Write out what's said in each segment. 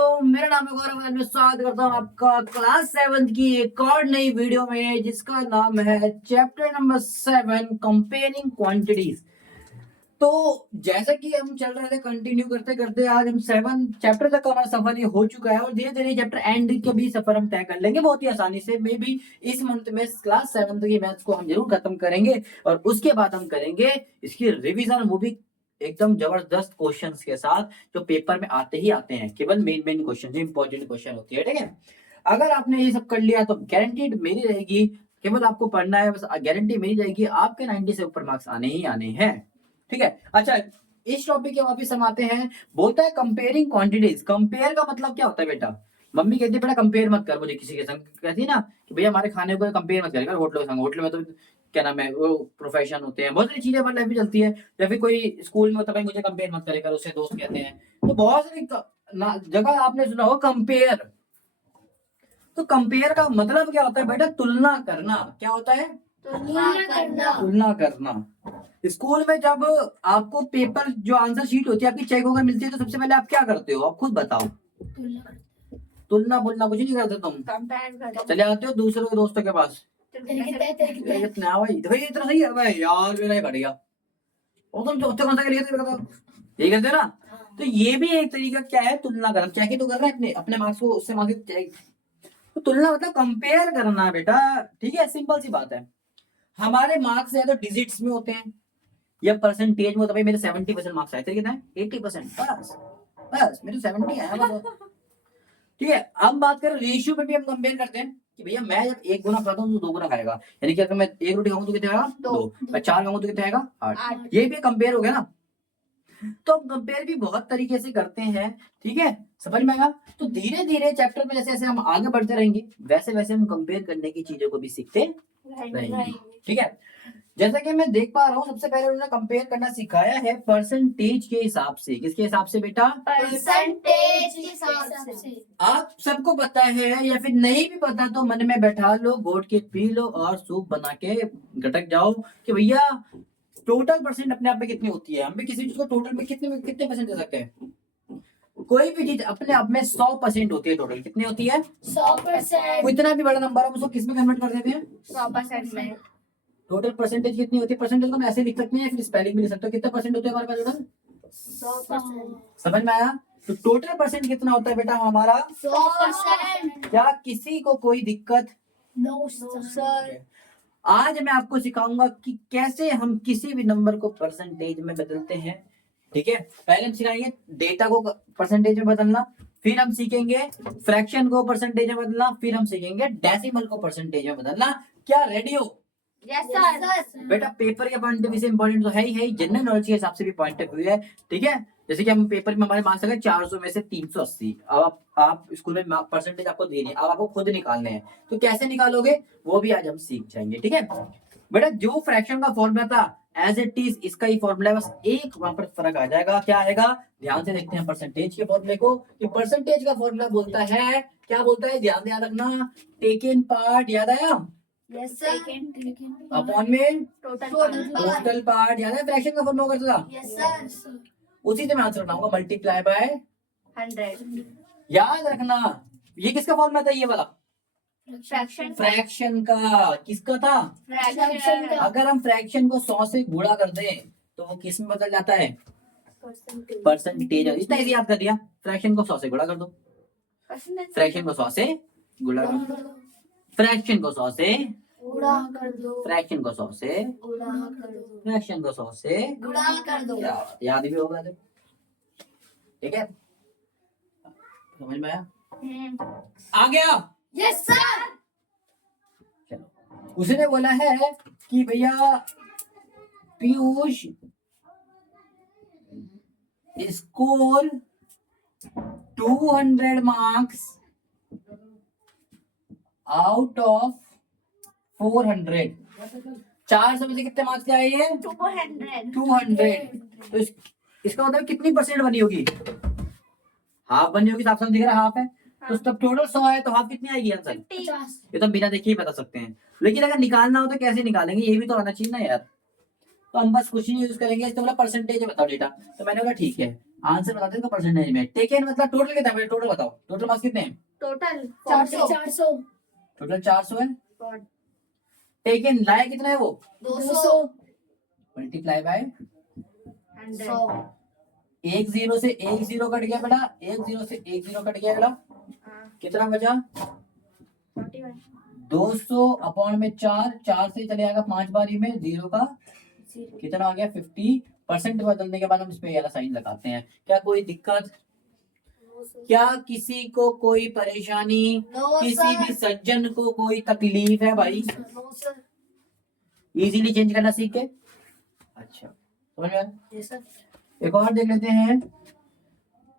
दोस्तों, मेरा नाम है गौरव। मैं स्वागत करता हूँ आपका क्लास 7 की एक और नई वीडियो में, जिसका नाम है चैप्टर नंबर 7 कंपेयरिंग क्वांटिटीज। तो जैसा कि हम चल रहे थे कंटिन्यू करते करते आज हम 7 चैप्टर तक का हमारा सफर ये हो चुका है और धीरे धीरे चैप्टर एंड के भी सफर हम तय कर लेंगे बहुत ही आसानी से। मे भी इस मंथ में क्लास 7 की मैथ्स को हम जरूर खत्म करेंगे और उसके बाद हम करेंगे इसकी रिवीजन, वो भी एकदम जबरदस्त क्वेश्चंस के साथ जो पेपर में आते ही आते हैं। केवल मेन मेन क्वेश्चन जो इंपॉर्टेंट क्वेश्चन होती है, ठीक है। अगर आपने ये सब कर लिया तो गारंटीड मेरी रहेगी, केवल आपको पढ़ना है बस, गारंटी मेरी रहेगी आपके 90 से ऊपर मार्क्स आने ही आने हैं, ठीक है। अच्छा, इस टॉपिक के वापिस हम आते हैं। बोलता है कंपेयरिंग क्वांटिटीज। कंपेयर का मतलब क्या होता है बेटा? मम्मी कहती है बेटा कंपेयर मत कर मुझे किसी के संग, कहती है ना कि भैया हमारे खाने को कंपेयर मत कर होटलों के संग। होटल में तो क्या नाम है, वो प्रोफेशन होते हैं, बहुत सारी चीजें हमारी लाइफ में चलती है। या फिर कोई स्कूल में होता है भाई मुझे कंपेयर मत करेगा, उससे दोस्त कहते हैं। तो बहुत सारी जगह आपने सुना हो कंपेयर। तो कंपेयर का मतलब क्या होता है बेटा? तुलना करना। क्या होता है? तुलना करना। स्कूल में जब आपको पेपर जो आंसर शीट होती है आपकी चेक होकर मिलती है, तो सबसे पहले आप क्या करते हो? आप खुद बताओ। तुलना बोलना कुछ नहीं करते तुम, चले आते हो दूसरों के दोस्तों के पास। इतना भाई भाई इतना सही है भाई यार, मेरा ही बढ़ गया। और तुम चौथे कौन सा के लिए बताओ, यही करते हो ना। तो ये भी एक तरीका क्या है? तुलना करना। चेक ही तो कर रहे हैं अपने अपने मार्क्स को उससे मार्क्स चेक। तो तुलना मतलब कंपेयर करना बेटा, ठीक है। सिंपल सी बात है। हमारे मार्क्स या तो डिजिट्स में होते हैं या परसेंटेज में होता है। भाई मेरे 70% मार्क्स आए थे, कितना है? 80%। बस बस मेरे 70 आया बस, ठीक है। अब बात करें रेशियो पे भी हम कंपेयर करते हैं कि भैया मैं जब 1 गुना खाता हूँ तो 2 गुना खाएगा। यानी कि अगर मैं 1 रोटी खाऊं तो कितना आएगा? 2। मैं 4 खाऊं तो कितना आएगा? 8। ये भी कंपेयर हो गया ना। तो हम कंपेयर भी बहुत तरीके से करते हैं, ठीक है। समझ में आएगा? तो धीरे धीरे चैप्टर में जैसे जैसे हम आगे बढ़ते रहेंगे वैसे वैसे हम कंपेयर करने की चीजों को भी सीखते रहेंगे, ठीक है। जैसा कि मैं देख पा रहा हूँ, सबसे पहले उन्होंने कंपेयर करना सिखाया है परसेंटेज के हिसाब से। किसके हिसाब से बेटा? परसेंटेज के हिसाब से। आप सबको पता है या फिर नहीं भी पता तो मन में बैठा लो, घोट के पी लो और सूप बना के गटक जाओ कि भैया टोटल परसेंट अपने आप में कितनी होती है। हम भी किसी चीज को टोटल में कितने कितने परसेंट दे सकते हैं? कोई भी चीज अपने आप में 100% होती है। टोटल कितनी होती है? 100%। इतना भी बड़ा नंबर हम उसको किस में कन्वर्ट कर देते हैं? 100% में। टोटल परसेंटेज कितनी होती है? परसेंटेज को हम ऐसे लिख सकते हैं या फिर स्पेलिंग भी लिख सकते हो। कितना परसेंट होते हैं हमारे पास टोटल? 100%। समझ में आया? तो टोटल परसेंट कितना होता है बेटा हमारा? 100%। क्या किसी को कोई दिक्कत? No sir. आज मैं आपको सिखाऊंगा कि कैसे हम किसी भी नंबर को परसेंटेज में बदलते हैं, ठीक है। पहले हम सिखाएंगे डेटा को परसेंटेज में बदलना, फिर हम सीखेंगे फ्रैक्शन को परसेंटेज में बदलना, फिर हम सीखेंगे डेसिमल को परसेंटेज में बदलना। क्या रेडी हो? Yes sir. बेटा पेपर के पॉइंट ऑफ व्यू से इंपॉर्टेंट तो है ही, जनरल नॉलेज के हिसाब से भी पॉइंट ऑफ व्यू है, ठीक है। जैसे कि हम पेपर में हमारे मार्क्स आ गए 400 में से 380। अब आप स्कूल में परसेंटेज आपको देनी है, अब आपको खुद निकालने हैं। तो कैसे निकालोगे वो भी आज हम सीख जाएंगे, ठीक है। बेटा जो फ्रैक्शन का फॉर्मूला था एज इट इज इसका ही फॉर्मूला है, बस एक वहां पर फर्क आ जाएगा। क्या आएगा? ध्यान से देखते हैं परसेंटेज के फॉर्मूले को। कि परसेंटेज का फॉर्मूला बोलता है, क्या बोलता है? ध्यान रखना, टेकन पार्ट, याद आया? Yes sir. अपॉन में टोटल पार्ट, याद है? फ्रैक्शन का फॉर्मूला करता था, यस सर। उसी से मैं आंसर बनाऊंगा, मल्टीप्लाई बाय 100। याद रखना। ये किसका फॉर्मूला था? ये वाला फ्रैक्शन। फ्रैक्शन का। किसका था? फ्रैक्शन का। अगर हम फ्रैक्शन को 100 से गुणा कर दें तो वो किस में बदल जाता है? परसेंटेज। इतना इजी याद कर दिया। फ्रैक्शन को 100 से गुणा कर दो, फ्रैक्शन को 100 से गुणा कर दो, फ्रैक्शन को 100 से गुणा कर दो। फ्रैक्शन को 100 से गुणा कर दो। फ्रैक्शन को 100 से गुणा कर दो। याद भी होगा तो, ठीक है। समझ में आया? आ गया? Yes sir. चलो, उसने बोला है कि भैया Piyush score 200 marks out of 400। 400 में से कितने मार्क्स आए? ये 200। तो इसका मतलब कितनी परसेंट बनी होगी? हाफ बनी होगी। साफ दिख रहा है हाफ है। तो तब टोटल 100 है तो हाफ कितनी आएगी आंसर? 50। ये तो बिना देखे ही बता सकते हैं, लेकिन अगर निकालना हो तो कैसे निकालेंगे ये भी तो आना चाहिए ना यार। तो हम बस कुछ नहीं यूज करेंगे, इसका मतलब परसेंटेज बताओ डेटा। तो मैंने बोला ठीक है, आंसर बता देगा परसेंटेज में। टेकन मतलब टोटल कितना है, टोटल बताओ, टोटल मार्क्स कितने हैं? टोटल 400 टोटल 400 है। टेकन लाया कितना है वो? 200 मल्टीप्लाई बाय 100 एक जीरो से एक जीरो कट गया बेटा, एक जीरो से एक जीरो कट गया बेटा, कितना बचा? 200 अपॉन में 4, 4 से चले आएगा 5 बारी में, जीरो का कितना आ गया? 50%। बदलने के बाद हम इसमें ये साइन लगाते हैं। क्या कोई दिक्कत? क्या किसी को कोई परेशानी? नो किसी भी सज्जन को कोई तकलीफ है भाई? नो सर इजीली चेंज करना सीख के। अच्छा समझ में आया? यस सर एक और देख लेते हैं।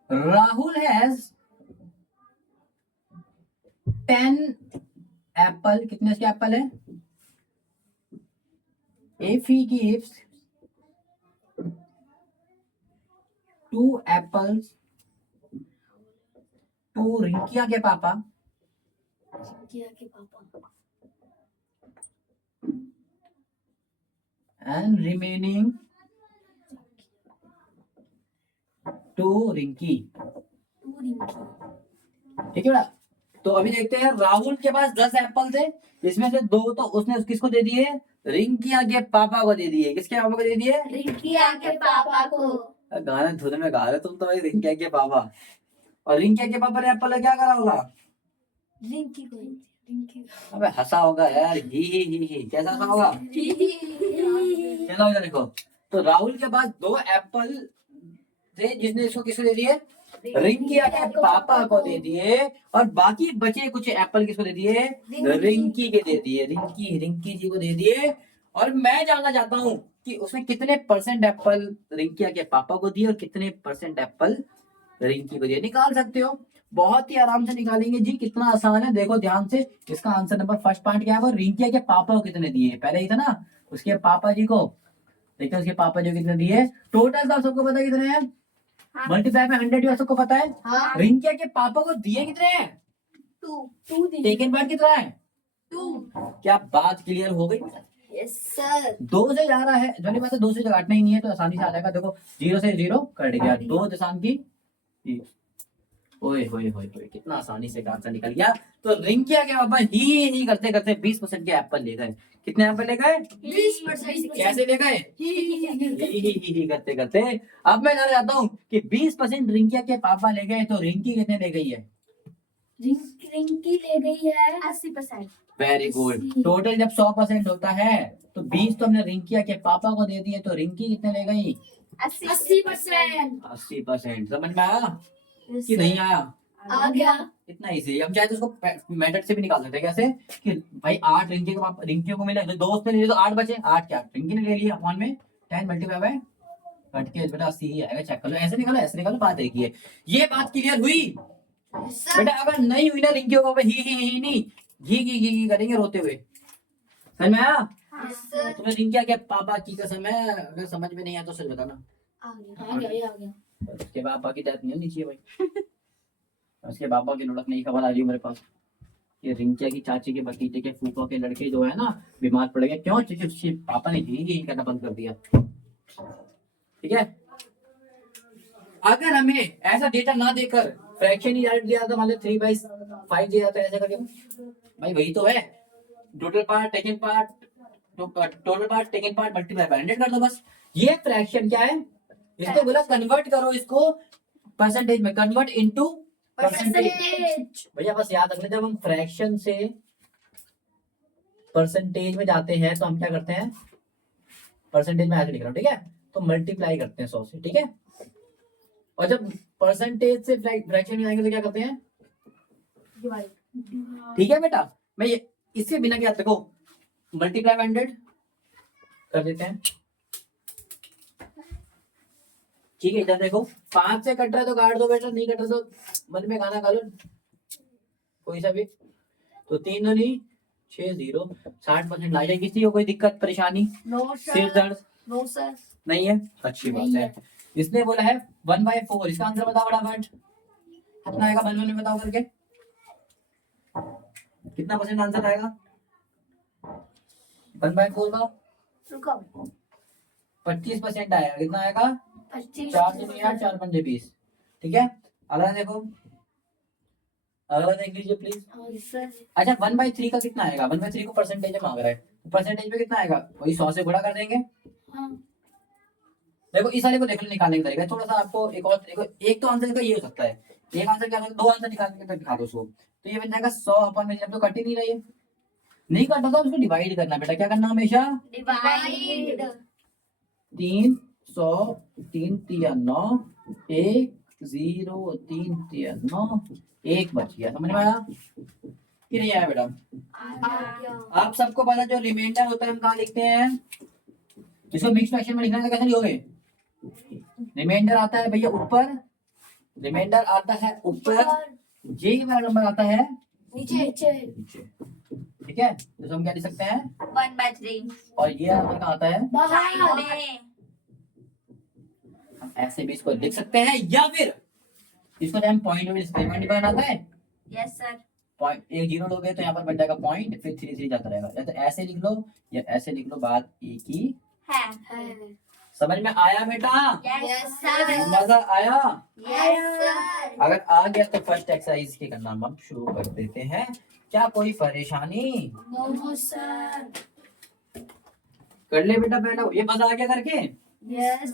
Rahul has 10 apple. कितने इसके एप्पल है? If he gives 2 apples to Rinkiya के पापा किया के पापा एंड रिमेनिंग टू रिंकी। ठीक है बेटा। तो अभी देखते हैं, राहुल के पास 10 एप्पल थे, इसमें से 2 तो उसने किसको दे दिए? रिंकिया के पापा को दे दिए। किसके पापा को दे दिए? रिंकिया के पापा को। गाना धुन में गा रहे तुम तो भाई, रिंकिया के पापा। और रिंकिया के पापा ने एप्पल क्या करा होगा? रिंकी को रिंकी अबे हंसा होगा यार, ही कैसा हंसा होगा? चलो इधर देखो। तो राहुल के पास 2 एप्पल थे, जिसने इसको किसको दे दिए? रिंकिया के पापा को दे दिए। और बाकी बचे कुछ एप्पल किसको दे दिए? रिंकी के दे दिए, रिंकी जी को दे दिए। और मैं जानना चाहता हूँ कि उसने कितने % एप्पल रिंकिया के पापा को दिए और कितने % एप्पल रिंकी को दिए। निकाल सकते हो, बहुत ही आराम से निकालेंगे जी। कितना आसान है, देखो ध्यान से। इसका आंसर नंबर फर्स्ट पार्ट क्या है? वो रिंकिया के पापा को कितने दिए, पहले ही था ना, उसके पापा जी को। देखो उसके पापा जी कितने दिए। टोटल का सबको पता है कितने हैं? मल्टीप्लाई में 100 भी सबको पता है। हाँ रिंकिया के पापा को दिए कितने हैं? 2 टेकन पार्ट कितना है? 2 क्या बात क्लियर हो गई? यस सर 2 से जा रहा है, जो बात है 2 से काटना ही नहीं है, तो आसानी से आ जाएगा। देखो 0 से 0 कट गया, 2 दशांकी। ओए होए होए होए, कितना आसानी से आंसर निकल गया। तो रिंकिया के पापा ही करते करते 20% के एप्पल ले गए। कितने एप्पल ले गए? 20% कैसे ले गए? ही करते करते। अब मैं जानना चाहता हूँ कि 20% रिंकिया के पापा ले गए, तो रिंकी कितने ले गई है? रिंकी ले गई है 80%। Very good. टोटल जब 100% होता है तो 20 तो हमने रिंकिया के पापा को दे दिए, तो रिंकी कितने ले गई? 80%। 80%। समझ में आया कि नहीं आया? आ गया। इतना इजी। हम चाहे तो उसको मेथड से भी निकाल सकते हैं। कैसे? कि भाई 8 रिंकी को मिले, दोस्त ने लिए तो 8 बचे, 8 क्या रिंकी ने ले लिया, अपॉन में 10 मल्टीप्लाई बाय कट के बेटा 80 ही आएगा। चेक कर लो, ऐसे निकालो ऐसे निकालो, बात एक ही है। ये बात क्लियर हुई बेटा? अगर नहीं हुई ना रिंकी को ही नहीं, घी करेंगे रोते हुए। समझ में आया? तुम्हें रिंकिया के पापा की कसम है, अगर समझ में नहीं आया तो सच बताना। आ गया। उसके पापा की डेथ नहीं होनी चाहिए भाई। उसके पापा की लुढ़क नहीं खबर आ रही है मेरे पास। ये रिंकिया की चाची के भतीजे के फूफा के लड़के जो है ना, बीमार पड़ गए। क्यों? क्योंकि उसके पापा ने ही करना बंद कर दिया। ठीक है। अगर हमें ऐसा डेटा ना देकर फ्रैक्शन ही डायरेक्ट दिया था, मान लो 3/5 दिया था, ऐसा करके भाई वही तो है। Total part taken part multiply by 100 कर दो बस। ये फ्रैक्शन क्या है? इसको बोला कन्वर्ट करो इसको परसेंटेज में, कन्वर्ट इनटू परसेंटेज। भैया बस याद रखना, जब हम फ्रैक्शन से परसेंटेज में जाते हैं तो हम क्या करते हैं? परसेंटेज में ऐसे लिख रहा हूं, ठीक है? तो मल्टीप्लाई करते हैं 100 से, ठीक है? और जब परसेंटेज से फ्रैक्शन में आएंगे तो क्या करते हैं? ठीक है बेटा। मैं ये इससे बिना क्या, देखो मल्टीप्लाई बाय 100 कर देते हैं। ठीक है, इधर देखो 5 से कट रहा है तो काट दो बेटा, नहीं कट रहा तो मन में गाना गा लो कोई सा भी। तो 3 दूनी 6 0 60% ला जाएगी। किसी को कोई दिक्कत परेशानी, सिर दर्द नो सर नहीं है? अच्छी बात है। इसने बोला है 1/4। इसका आंसर बताओ फटाफट, कितना आएगा? 1 में बताओ करके कितना % आंसर आएगा 1/4 का? 25% आएगा। कितना आएगा? 25 4 दूनी 8, 4 पंजे 20। ठीक है, अगला देखो, अगला देख लीजिए प्लीज। हाँ सर। अच्छा 1/3 का कितना आएगा? 1/3 को परसेंटेज में मांग रहा है, तो परसेंटेज में कितना आएगा? वही 100 से गुणा कर देंगे। हाँ देखो इस वाले को देख लो, निकालने का तरीका थोड़ा सा आपको एक और देखो, एक तो आंसर का ये हो सकता है, एक आंसर क्या होगा, दो आंसर निकाल के दिखा दो उसको, तो ये बन जाएगा 100 अपन में, जब तो कट ही नहीं रही है, नहीं कट होता उसको डिवाइड करना बेटा, क्या करना हमेशा? डिवाइड। 300, 3 तिया 9, 1 0 3 तिया 9, 1 बच गया। समझ में आया कि नहीं आया बेटा? आप सबको पता जो रिमाइंडर होता है हम कहाँ लिखते हैं? इसको मिक्स फ्रैक्शन में लिखना है तो कैसे लिखोगे? रिमाइंडर आता है भैया ऊपर, रिमाइंडर आता है ऊपर, ये वाला नंबर आता है नीचे नीचे। नीचे। ठीक है, तो हम क्या लिख सकते हैं? 1/3 और ये नंबर कहाँ आता है? बाहर में। हम ऐसे भी इसको लिख सकते हैं, या फिर इसको हम पॉइंट में लिख सकते हैं। पॉइंट बनाना आता है? Yes sir. पॉइंट, एक जीरो लोगे तो यहाँ पर बन जाएगा पॉइंट, फिर 3 3 जाता रहेगा, या तो ऐसे लिख लो या ऐसे लिख लो, बात एक ही है। समझ में आया बेटा? Yes sir. मजा आया? Yes sir. अगर आ गया तो फर्स्ट एक्सरसाइज के करना हम शुरू कर देते हैं। क्या कोई परेशानी? No sir. कर ले बेटा पहला, ये मजा आ गया करके? यस।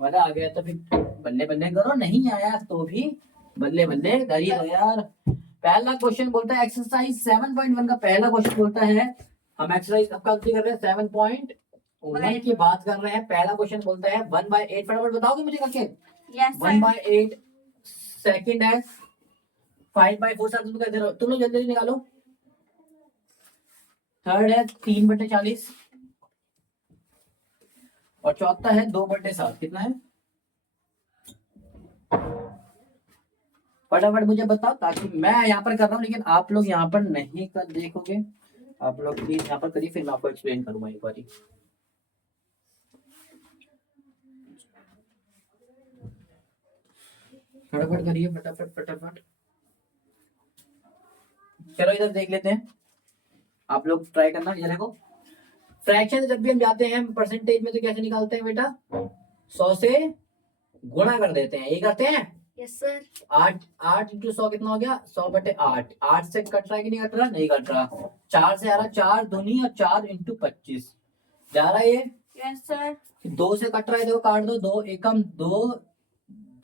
मजा आ गया तो फिर बल्ले बल्ले करो, नहीं आया तो भी बल्ले बल्ले कर ही दो यार। पहला क्वेश्चन बोलता है एक्सरसाइज 7.1 का पहला क्वेश्चन बोलता है, हम एक्सरसाइज अब कर रहे हैं 7.1 की बात कर रहे हैं। पहला क्वेश्चन बोलता है 1/8, फटाफट बताओगे मुझे करके? यस 1/8 सेकंड है, 5/4 सर तुम कहते रहो, तुम लोग जल्दी निकालो। थर्ड है 3/40, और चौथा है 2/7। कितना है? फटाफट मुझे बताओ, ताकि मैं यहाँ पर कर रहा हूँ लेकिन आप लोग यहाँ पर नहीं कर देखोगे। आप लोग प्लीज यहाँ पर करिए, फिर मैं आपको एक्सप्लेन करूंगा एक बारी। फटाफट करिए, फटाफट फटाफट। चलो इधर देख लेते हैं, आप लोग ट्राई करना। ये देखो, फ्रैक्शन जब भी हम जाते हैं परसेंटेज में तो कैसे निकालते हैं बेटा? 100 से गुणा कर देते हैं, ये करते हैं। Yes sir. 8 8 इंटू 100 कितना हो गया? 100/8। 8 से कट रहा है कि नहीं कट रहा? नहीं कट रहा। 4 से आ रहा, 4 दूनी और 4 इंटू 25 जा रहा है ये। Yes sir. 2 से कट रहा है, देखो काट दो, 2 एकम 2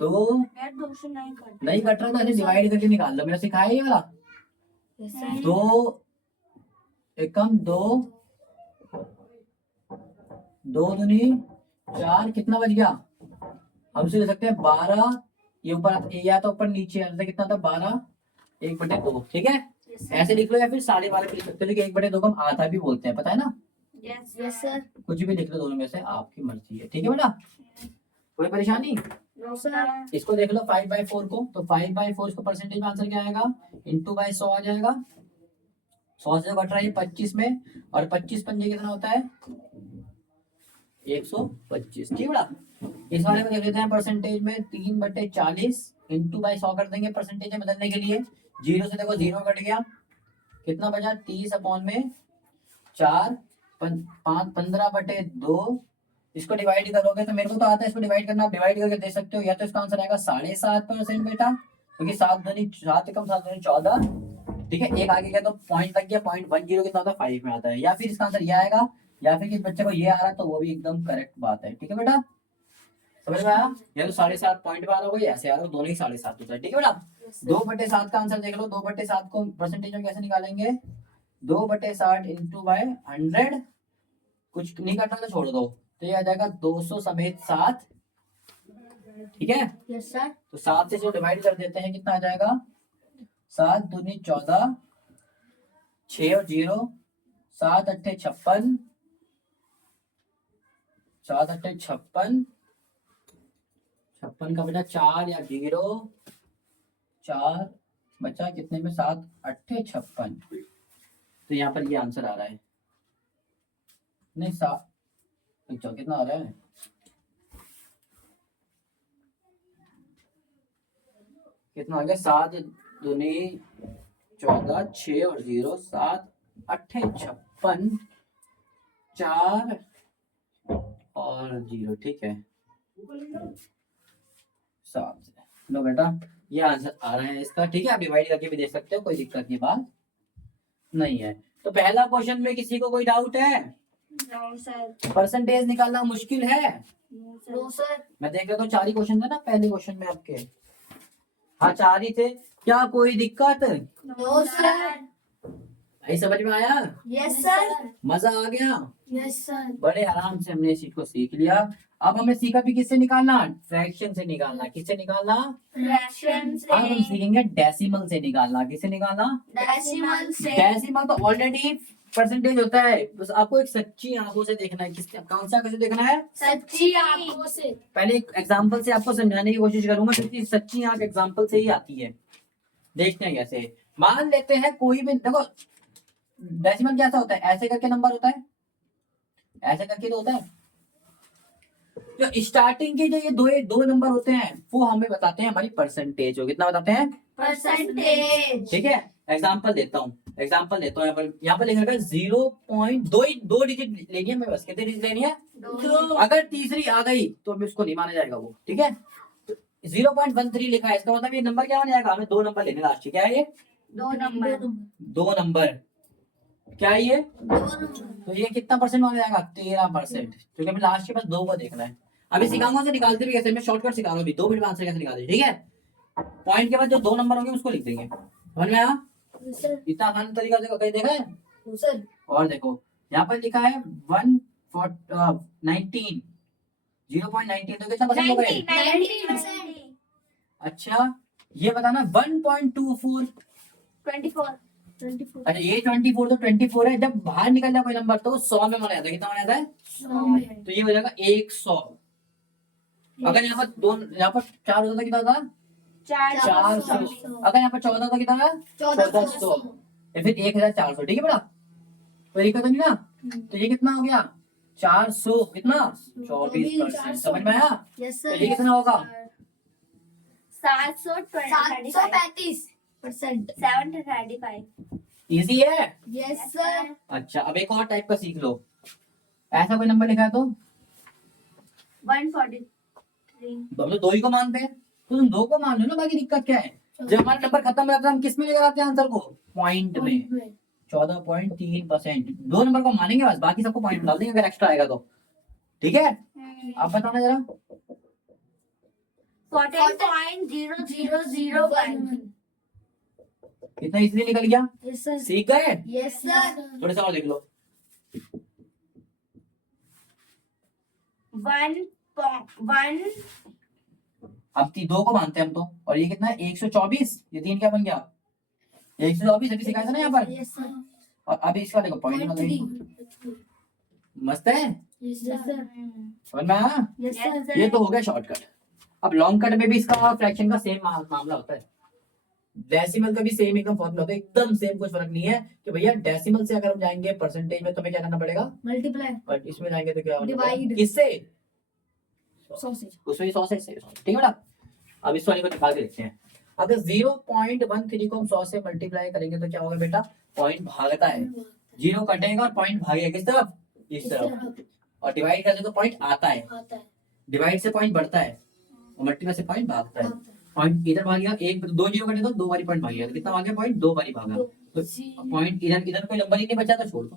2 यार 2 से नहीं कट। नहीं कट रहा तो ऐसे डिवाइड करके निकाल दो, मैंने सिखाया ये वाला। Yes sir. 2 एकम 2 2 दूनी 4, कितना बच गया? हम इसे ले सकते हैं 12, ये ऊपर या तो ऊपर नीचे ऐसे कितना था? 12 1/2। ठीक है, ऐसे लिख लो, या फिर साढ़े वाले लिख सकते हो, लेकिन 1/2 को हम आधा भी बोलते हैं, पता है ना? Yes yes sir. कुछ भी लिख लो, दोनों में से आपकी मर्जी है। ठीक है बेटा, कोई परेशानी? No sir. इसको देख लो 5/4 को, तो 5/4 इसको परसेंटेज में आंसर क्या आएगा? इंटू बाई 100 आ जाएगा। 100 से कट रहा है 25 में, और 25 पंजे कितना होता है? 125। ठीक बेटा, इस वाले को देख लेते हैं परसेंटेज में। 3/40 इंटू बाई 100 कर देंगे परसेंटेज में बदलने के लिए। जीरो से देखो जीरो कट गया, कितना बचा? 30/4, 5 15/2। इसको डिवाइड करोगे तो मेरे को तो आता है इसको डिवाइड करना, आप डिवाइड करके दे सकते हो, या तो इसका आंसर आएगा 7.5% बेटा, क्योंकि 7 दूनी 7 कम 7 दूनी 14। ठीक है, एक आगे गया तो पॉइंट लग गया, 0.10 कितना होता है? 5 में आता है। या फिर इसका आंसर ये आएगा, या फिर किस बच्चे को ये आ रहा है तो वो भी एकदम करेक्ट बात है। ठीक है बेटा, समझ में आया? या तो 7.5 पॉइंट में आ रहा होगा, ऐसे आ रहा हो, दोनों ही 7.5 होता है। ठीक है बेटा, 2/7 का आंसर देख लो। 2/7 को परसेंटेज में कैसे निकालेंगे? 2/60 इंटू बाय 100, कुछ नहीं करना तो छोड़ दो, तो ये आ जाएगा 200 समेत 7। ठीक है, यस सर। तो 7 से जो डिवाइड कर देते हैं कितना आ जाएगा? 7 दूनी 14, 6 और 0, 7 8 56, 7 8 56, 56 का बचा 4 या 0, 4 बचा कितने में? 7 8 56। तो यहाँ पर ये आंसर आ रहा है, नहीं 7 कितना आ रहा है? कितना आ गया? 7 दूनी 14, 6 और 0, 7 8 56, 4 और 0। ठीक है, लो बेटा, ये आंसर आ रहा है इसका, ठीक है। आप डिवाइड करके भी देख सकते हो, कोई दिक्कत की बात नहीं है। तो पहला क्वेश्चन में किसी को कोई डाउट है? No sir. परसेंटेज निकालना मुश्किल है? No sir. मैं देख रहा था 4 ही क्वेश्चन थे ना पहले क्वेश्चन में आपके। हाँ 4 ही थे। क्या कोई दिक्कत? No sir. यही समझ में आया? Yes sir. मजा आ गया? Yes sir. बड़े आराम से हमने इस चीज को सीख लिया। अब हमें सीखा भी किससे निकालना? फ्रैक्शन से निकालना। किससे निकालना? फ्रैक्शन से। अब हम सीखेंगे डेसिमल से निकालना। किससे निकालना? डेसिमल से। डेसिमल तो ऑलरेडी परसेंटेज होता है, बस आपको एक सच्ची आंखों से देखना है। किससे, कौन सा कैसे देखना है? सच्ची आंखों से। पहले एक एग्जांपल से आपको समझाने की कोशिश करूंगा, क्योंकि सच्ची आंख एग्जांपल से ही आती है। देखते हैं कैसे। मान लेते हैं कोई भी, देखो डेसिमल कैसा होता है, ऐसे करके नंबर होता है, ऐसे करके तो होता है। जो स्टार्टिंग के जो ये दो नंबर होते हैं, वो हमें बताते हैं हमारी परसेंटेज हो। कितना बताते हैं? परसेंटेज। ठीक है। एग्जांपल देता हूँ यहाँ पर लिखा है 0.2 डिजिट लेनी है। मैं बस कितनी डिजिट लेनी है? 2। अगर तीसरी आ गई तो हमें उसको नहीं माना जाएगा वो, ठीक है। 0.13 लिखा है, इसका मतलब ये नंबर क्या माना जाएगा? हमें 2 नंबर लेने लास्ट। क्या है ये? 2 नंबर। 2 नंबर। क्या है ये? 2 नंबर। तो ये कितना परसेंट माना जाएगा? 13%, क्योंकि हमें लास्ट के पास 2 को देखना है। अभी सिखाऊंगा से निकालते भी कैसे, मैं शॉर्टकट सिखा रहा हूँ अभी, 2 मिनट में आंसर कैसे निकालते, ठीक है। पॉइंट के बाद जो 2 नंबर होंगे उसको लिख देंगे। समझ में आया? सर। इतना आसान तरीका देखो, कहीं देखा है? सर। और देखो यहाँ पर लिखा है 119, 0.19, तो कितना परसेंट हो गए? 90%। अच्छा ये बताना 1.24। 24। अच्छा ये 24 तो 24 है, जब बाहर निकल जाए कोई नंबर तो 100 में माना जाता है। कितना माना जाता है? 100 में। तो ये हो जाएगा 100। अगर यहाँ पर 4 होता तो कितना था? 400। अगर यहाँ पर 14 तो कितना था? 1400। या फिर 1400, ठीक है बेटा, कोई दिक्कत तो नहीं ना? तो ये कितना हो गया? 400 कितना? 24%। समझ में आया? यस तो सर। ये कितना होगा? 735%। 735। इजी है। Yes sir. अच्छा अब एक और टाइप का सीख लो। ऐसा कोई नंबर लिखा है तो 143। तो हम तो 2 ही को मानते हैं, तो तुम 2 को मान लो ना, बाकी दिक्कत क्या है? जब हमारा नंबर खत्म हो जाता है हम किस में लेकर आते हैं आंसर को? पॉइंट में। 14.3%। 2 नंबर को मानेंगे बस, बाकी सबको पॉइंट डाल देंगे अगर एक्स्ट्रा आएगा तो, ठीक है। अब बताना जरा। 14.0001। कितना इजीली निकल गया? Yes sir. सीख गए? Yes sir. थोड़ा सा और देख लो। 1. अब 2 को मानते हैं हम तो, और ये कितना है? 124। ये 3 क्या बन गया? 124 अभी सिखाया था ना यहाँ पर। Yes sir. और अभी इसका देखो पॉइंट निकल गई। मस्त है। Yes sir. समझ में आया? Yes sir. ये तो हो गया शॉर्टकट। अब लॉन्ग कट में भी इसका फ्रैक्शन का सेम मामला होता है। डेसिमल का भी सेम एकदम फॉर्मूला होता है, एकदम सेम, कुछ फर्क नहीं है कि भैया डेसिमल से अगर हम जाएंगे परसेंटेज में तो हमें क्या करना पड़ेगा? मल्टीप्लाई। बट इसमें जाएंगे तो क्या होगा? Divide. किससे? 100 से। उसमें 100 से, ठीक है बेटा। अब इस वाले को निकाल के देखते हैं। अगर 0.13 को हम 100 से मल्टीप्लाई करेंगे तो क्या होगा बेटा? पॉइंट भागता है, 0 कटेगा और पॉइंट भागेगा किस तरफ? इस तरफ। और डिवाइड करते तो पॉइंट आता है, डिवाइड से पॉइंट बढ़ता है और मल्टीप्लाई से पॉइंट भागता है। पॉइंट इधर भाग गया, 2 जीरो कटे तो 2 बारी पॉइंट भाग गया, तो कितना भाग गया? पॉइंट 2 बारी भागा। तो पॉइंट इधर कोई नंबर ही नहीं बचा तो छोड़ दो।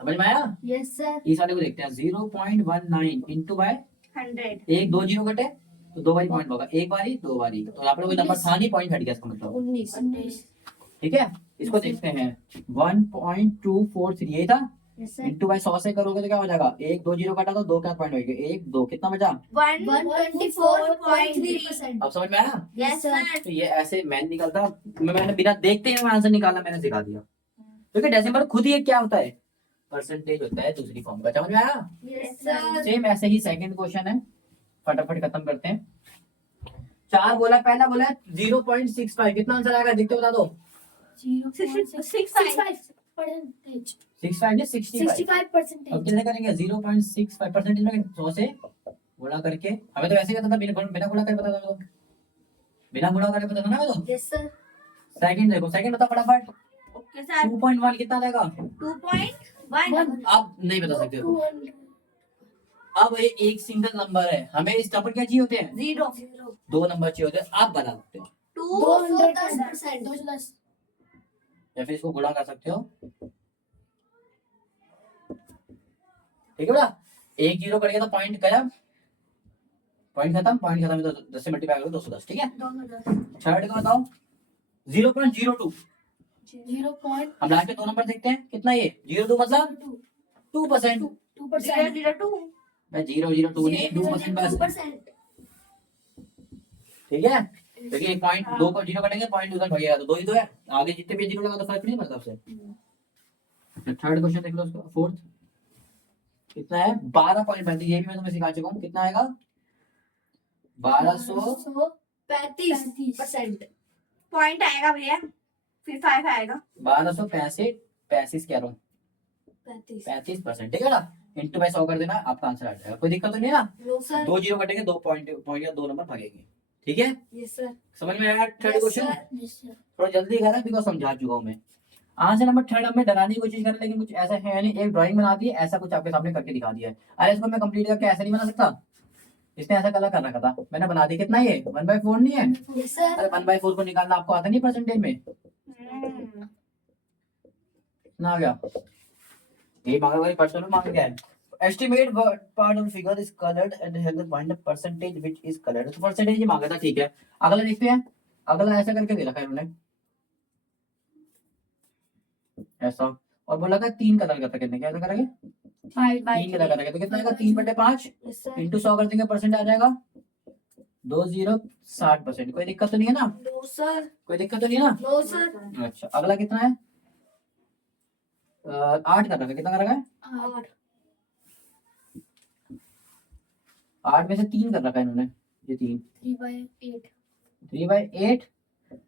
समझ में आया? Yes sir. इस वाले को देखते हैं। 0.19 इंटू बाय 100। 1, 2 जीरो कटे तो 2 बारी पॉइंट होगा, 1 बारी 2 बारी, तो यहाँ पर कोई नंबर था नहीं, पॉइंट हट गया इसका मतलब, 19। ठीक है। इसको देखते हैं 1.243 यही था। Yes sir. इंटू बाय 100 से करोगे तो क्या हो जाएगा? 1 2 जीरो काटा तो 2 क्या पॉइंट होगा? 1 2, कितना बचा? 124.3%। अब समझ में आया? Yes sir. तो ये ऐसे मैन निकलता, मैंने बिना देखते ही आंसर निकाला, मैंने सिखा दिया। क्योंकि डेसिमल खुद ही एक क्या होता है? परसेंटेज होता है दूसरी फॉर्म का। समझ में आया? Yes sir. सेम ऐसे ही सेकंड क्वेश्चन है, फटाफट खत्म करते हैं। 4 बोला, पहला बोला 0.65, कितना आंसर आएगा? देखते बता दो। 65%। 65 नहीं 65। अब कितने करेंगे? 0.65 परसेंटेज में 100 से गुणा करके, हमें तो वैसे ही पता था, बिना गुणा करे पता था तो, बिना गुणा करे पता था ना हमें तो। Yes sir. सेकंड देखो, सेकंड बता फटाफट। Okay sir. 2.1 कितना आएगा? 2.1। आप नहीं बता सकते हो। अब ये एक सिंगल नंबर है, हमें इस नंबर क्या चाहिए होते हैं? 0 दो नंबर चाहिए होते हैं। आप बना सकते हो 210% 210 या फिर इसको गुणा कर सकते हो। ठीक है बेटा, एक जीरो कट गया तो पॉइंट गया, पॉइंट खत्म, पॉइंट खत्म है तो 10 से मल्टीप्लाई करो 210। ठीक है, 210 थर्ड का बताओ 0.02। 0.02 हम लास्ट के दो नंबर देखते हैं, कितना ये 02 मतलब 2%। 2% मैं 002 नहीं 2% बस। 2% ठीक है, देखिए पॉइंट दो को जीरो कटेंगे, पॉइंट उधर भगेगा तो दो ही तो है, आगे जितने भी जीरो लगा तो फर्क नहीं पड़ता उससे। थर्ड क्वेश्चन देख लो, उसका फोर्थ कितना है 12.35। ये भी मैं तुम्हें सिखा चुका हूँ, कितना आएगा 1235% पॉइंट आएगा भैया, फिर 5 आएगा 1265 कह रहा हूँ 35 35%। ठीक है ना, इंटू बाय 100 कर देना, आपका आंसर आ जाएगा, कोई दिक्कत तो नहीं है ना। नो सर दो जीरो कटेंगे, दो पॉइंट पॉइंट या दो नंबर भागेंगे। ठीक है, यस सर समझ में आया थर्ड क्वेश्चन? यस सर थोड़ा जल्दी करा बिकॉज समझा चुका हूँ मैं। आंसर नंबर थर्ड हमें डराने की कोशिश कर, लेकिन कुछ ऐसा है नहीं, एक ड्राइंग बना दी है, ऐसा कुछ आपके सामने करके दिखा दिया है। अरे इसको मैं कंप्लीट करके ऐसे नहीं बना सकता, इसने ऐसा कलर कर रखा था, मैंने बना दी। कितना ये 1/4 नहीं है? यस सर अरे 1/4 को निकालना आपको आता नहीं परसेंटेज में, कितना आ गया? ये मांगा भाई, पर्सन में मांगा क्या है? Estimate part of figure is coloured and has the find percentage which is coloured. तो परसेंटेज ही मांगा था, ठीक है। अगला देखते हैं, अगला ऐसा करके दे रखा है उन्होंने, ऐसा, और बोला था 3 कलर का था, कितने क्या करेंगे 3 कलर करेंगे तो कितना आएगा 3/5 यस सर इंटू 100 कर देंगे, परसेंट आ जाएगा 2060%। कोई दिक्कत तो नहीं है ना? नो सर कोई दिक्कत तो नहीं है ना? नो सर अच्छा, अगला कितना है 8 कर रखा है, कितना कर रखा है 8 8 में से 3 कर रखा है इन्होंने, ये 3 3/8 3/8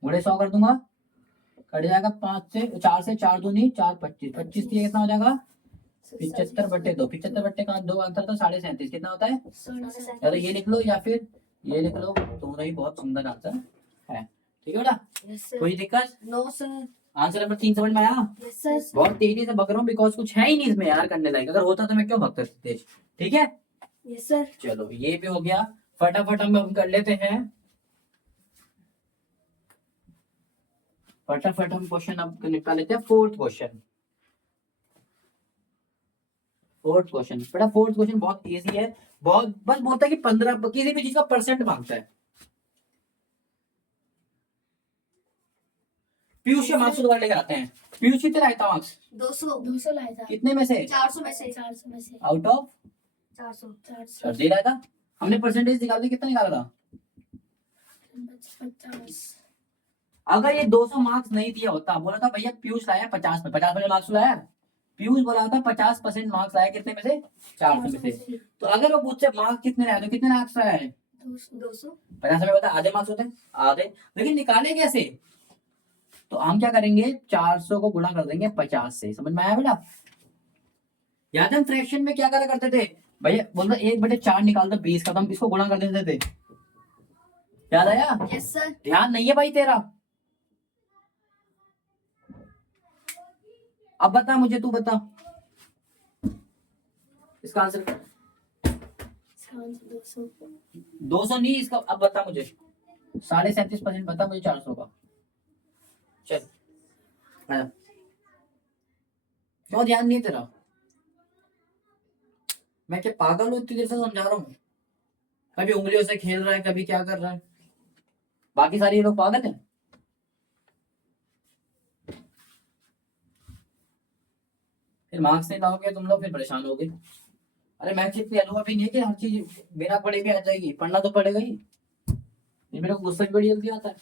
मुड़े 100 कर दूंगा, कट जाएगा 5 से 4 से 4 दूनी 4 25 25 से कितना हो जाएगा 75/2 75/2 दो आंसर तो 37.5 कितना होता है? या तो ये लिख लो या फिर ये लिख लो, तुम्हारा ही बहुत सुंदर आंसर है। ठीक है बेटा, यस सर कोई दिक्कत? नो सर आंसर नंबर 3 समझ में आया? यस सर बहुत तेजी से बक रहा हूँ बिकॉज कुछ है ही नहीं इसमें यार करने लायक, अगर होता तो मैं क्यों भगता तेज। ठीक है, यस सर चलो ये भी हो गया, फटाफट हम कर लेते हैं, फटाफट हम क्वेश्चन अब निपटा लेते हैं। फोर्थ क्वेश्चन, फोर्थ क्वेश्चन बेटा, फोर्थ क्वेश्चन बहुत इजी है, बहुत बस बोलता है कि 15 किसी भी चीज का परसेंट मांगता है। पीयूष के मार्क्स दोबारा लेकर आते हैं। पीयूष कितने लाए था मार्क्स? 200 लाया था कितने में से? 400 में से 400 में से आउट ऑफ 400 दे रहा था, हमने परसेंटेज निकाल दी, कितना निकाला था? 50 अगर ये 200 मार्क्स नहीं दिया होता, बोला था भैया पीयूष लाया 50 में, 50 में मार्क्स लाया, पीयूष बोला था 50% मार्क्स लाया, कितने में से 400 में से। तो अगर वो मुझसे मार्क्स कितने लाया तो कितने मार्क्स लाया है 200 50 में, बता आधे मार्क्स होते हैं आधे, लेकिन निकाले कैसे? तो हम क्या करेंगे 400 को गुणा कर देंगे 50 से। समझ में आया बेटा? याद है हम फ्रैक्शन में क्या करा करते थे भैया, बोलता 1/4 निकाल दो 20 का, तो हम इसको गुणा कर देते थे, याद आया? यस सर ध्यान नहीं है भाई तेरा? अब बता मुझे, तू बता इसका आंसर। 200 नहीं इसका, अब बता मुझे 37.5% बता मुझे 400 का। चल आया। क्यों ध्यान नहीं है तेरा? मैं क्या पागल हूँ, इतनी देर से समझा रहा हूँ, कभी उंगलियों से खेल रहा है, कभी क्या कर रहा है, बाकी सारे लोग पागल हैं। फिर मार्क्स नहीं लाओगे तुम लोग, फिर परेशान होगे। अरे मैथ्स इतनी अनुभव भी नहीं है कि हर चीज बिना पढ़े भी आ जाएगी, पढ़ना तो पड़ेगा ही। मेरे को गुस्सा भी बड़ी जल्दी आता है।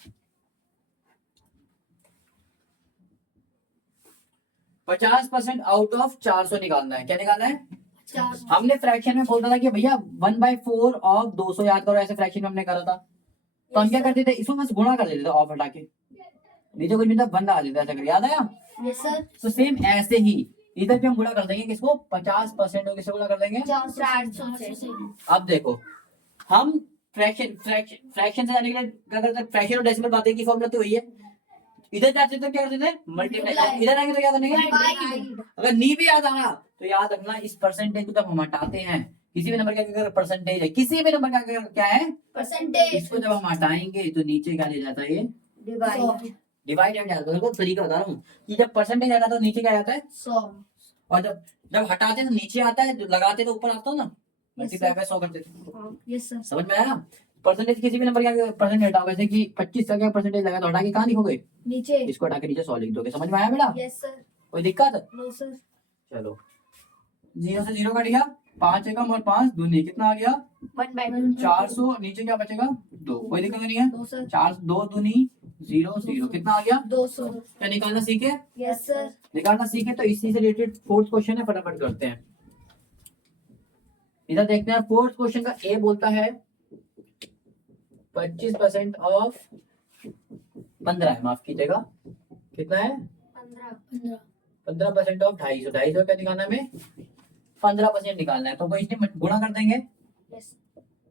50% आउट ऑफ 400 निकालना है, क्या निकालना है? 400 हमने फ्रैक्शन में बोलता था कि भैया 1/4 ऑफ 200, याद करो ऐसे फ्रैक्शन में हमने करा था, तो हम क्या करते थे इसको बस गुणा कर देते थे, ऑफ हटा के नीचे कुछ नहीं था, 1 डाल देते ऐसा कर, याद आया? यस सर तो सेम ऐसे ही इधर भी हम गुणा कर देंगे, किसको 50% को किससे गुणा कर देंगे? 400 से अब देखो हम फ्रैक्शन फ्रैक्शन से जाने के लिए क्या करते हैं, फ्रैक्शन और डेसिमल बातें की फॉर्मूला तो वही है, इधर जाते तो क्या करते थे मल्टीप्लाई, इधर आएंगे तो क्या करेंगे, अगर नहीं भी याद आना तो याद रखना इस परसेंटेज को जब हम हटाते हैं किसी भी नंबर का अगर परसेंटेज है, किसी भी नंबर का अगर क्या है, परसेंटेज इसको जब हम हटाएंगे तो नीचे क्या ले जाता है, ये डिवाइड डिवाइड एंड जाता है। देखो तरीका बता रहा हूँ कि जब परसेंटेज आता है तो नीचे क्या आता है, 100 और जब जब हटाते हैं तो नीचे आता है, जो लगाते तो ऊपर आता है ना, मल्टीप्लाई sir. बाय 100 करते थे। यस सर समझ में आया? परसेंटेज किसी भी नंबर का परसेंटेज हटाओ, जैसे कि 25 का क्या परसेंटेज लगा तो हटा के कहाँ लिखोगे, नीचे इसको हटा के नीचे 100 लिख दोगे। समझ में आया बेटा? यस सर कोई दिक्कत? नो सर चलो, 0 से 0 कट गया, 5 एकम और 5 दूनी कितना आ गया, 1/2 400। नीचे क्या बचेगा, 2। कोई दिक्कत नहीं है। नो सर 4 2 दूनी 0 0 कितना आ गया, 200 क्या निकालना सीखे, यस सर निकालना सीखे। तो इसी से रिलेटेड फोर्थ क्वेश्चन है, फटाफट करते हैं। इधर देखते हैं, फोर्थ क्वेश्चन का ए बोलता है 25% ऑफ 15 है, माफ कीजिएगा, कितना है, 15 15% ऑफ 250। 250 क्या निकालना है हमें, 15% निकालना है। तो कोई इसमें गुणा कर देंगे, यस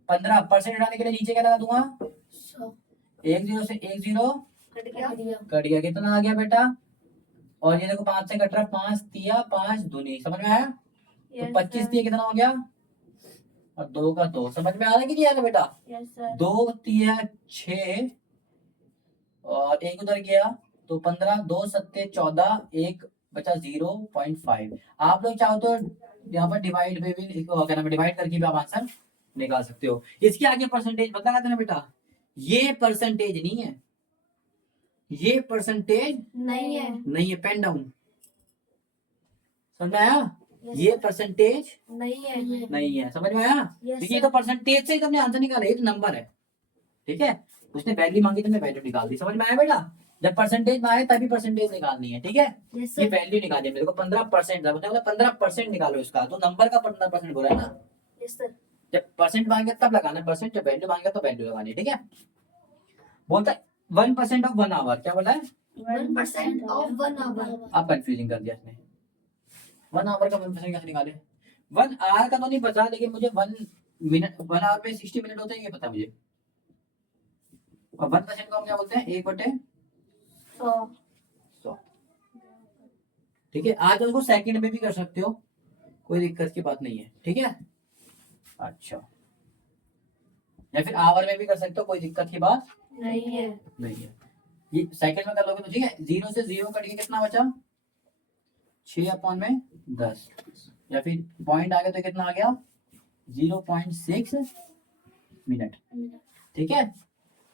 15% हटाने के लिए नीचे क्या लगा दूंगा, 100 एक 0 से 1 0 कट गया कट गया, कितना आ गया बेटा, और ये देखो 5 से कट रहा, 5 तिया 5 दूनी। समझ में आया? तो 25 तिया कितना हो गया, और 2 का 2। समझ में आ रहा है कि नहीं आ रहा बेटा? यस सर 2 तिया 6 और एक उधर गया तो 15, 2 सत्ते 14, एक बचा 0.5। आप लोग चाहो तो यहाँ पर डिवाइड में भी क्या नाम है, डिवाइड करके भी आप आंसर निकाल सकते हो। इसके आगे परसेंटेज बता देना बेटा, ये परसेंटेज नहीं है, ये परसेंटेज नहीं है नहीं है, पेन डाउन। समझ में आया? ये परसेंटेज नहीं है नहीं है, समझ में आया? Yes, देखिए ये sir. तो परसेंटेज से ही तुमने आंसर निकाला, ये तो नंबर है, ठीक है। उसने वैल्यू मांगी, तुमने वैल्यू निकाल दी। समझ में आया बेटा? जब परसेंटेज में आए तभी परसेंटेज निकालनी है, ठीक है। यस ये सर वैल्यू निकाली है मेरे को 15%, जब मतलब 15% निकालो इसका, तो नंबर का 15% बोला है ना। यस सर जब परसेंट मांगे तब लगाना है परसेंट, जब वैल्यू मांगे तो वैल्यू लगानी है, ठीक है। बोलता है 1% ऑफ 1 आवर, क्या बोला है, 1% ऑफ 1 आवर आप कंफ्यूजिंग कर दिया इसने। 1 आवर का 1% कैसे निकाले, 1 आवर का तो नहीं पता, लेकिन मुझे 1 मिनट, 1 आवर में 60 मिनट होते हैं, ये पता है मुझे। और 1% को हम क्या बोलते हैं, 1/100। ठीक है, आज उसको सेकंड में भी कर सकते हो, कोई दिक्कत की बात नहीं है, ठीक है। अच्छा, या फिर आवर में भी कर सकते हो, कोई दिक्कत की बात नहीं है नहीं है। ये सेकंड में कर लोगे तो ठीक है। 0 से 0 कट के कितना बचा, 6/10, या फिर पॉइंट आ गया तो कितना आ गया, 0.6 मिनट, ठीक है।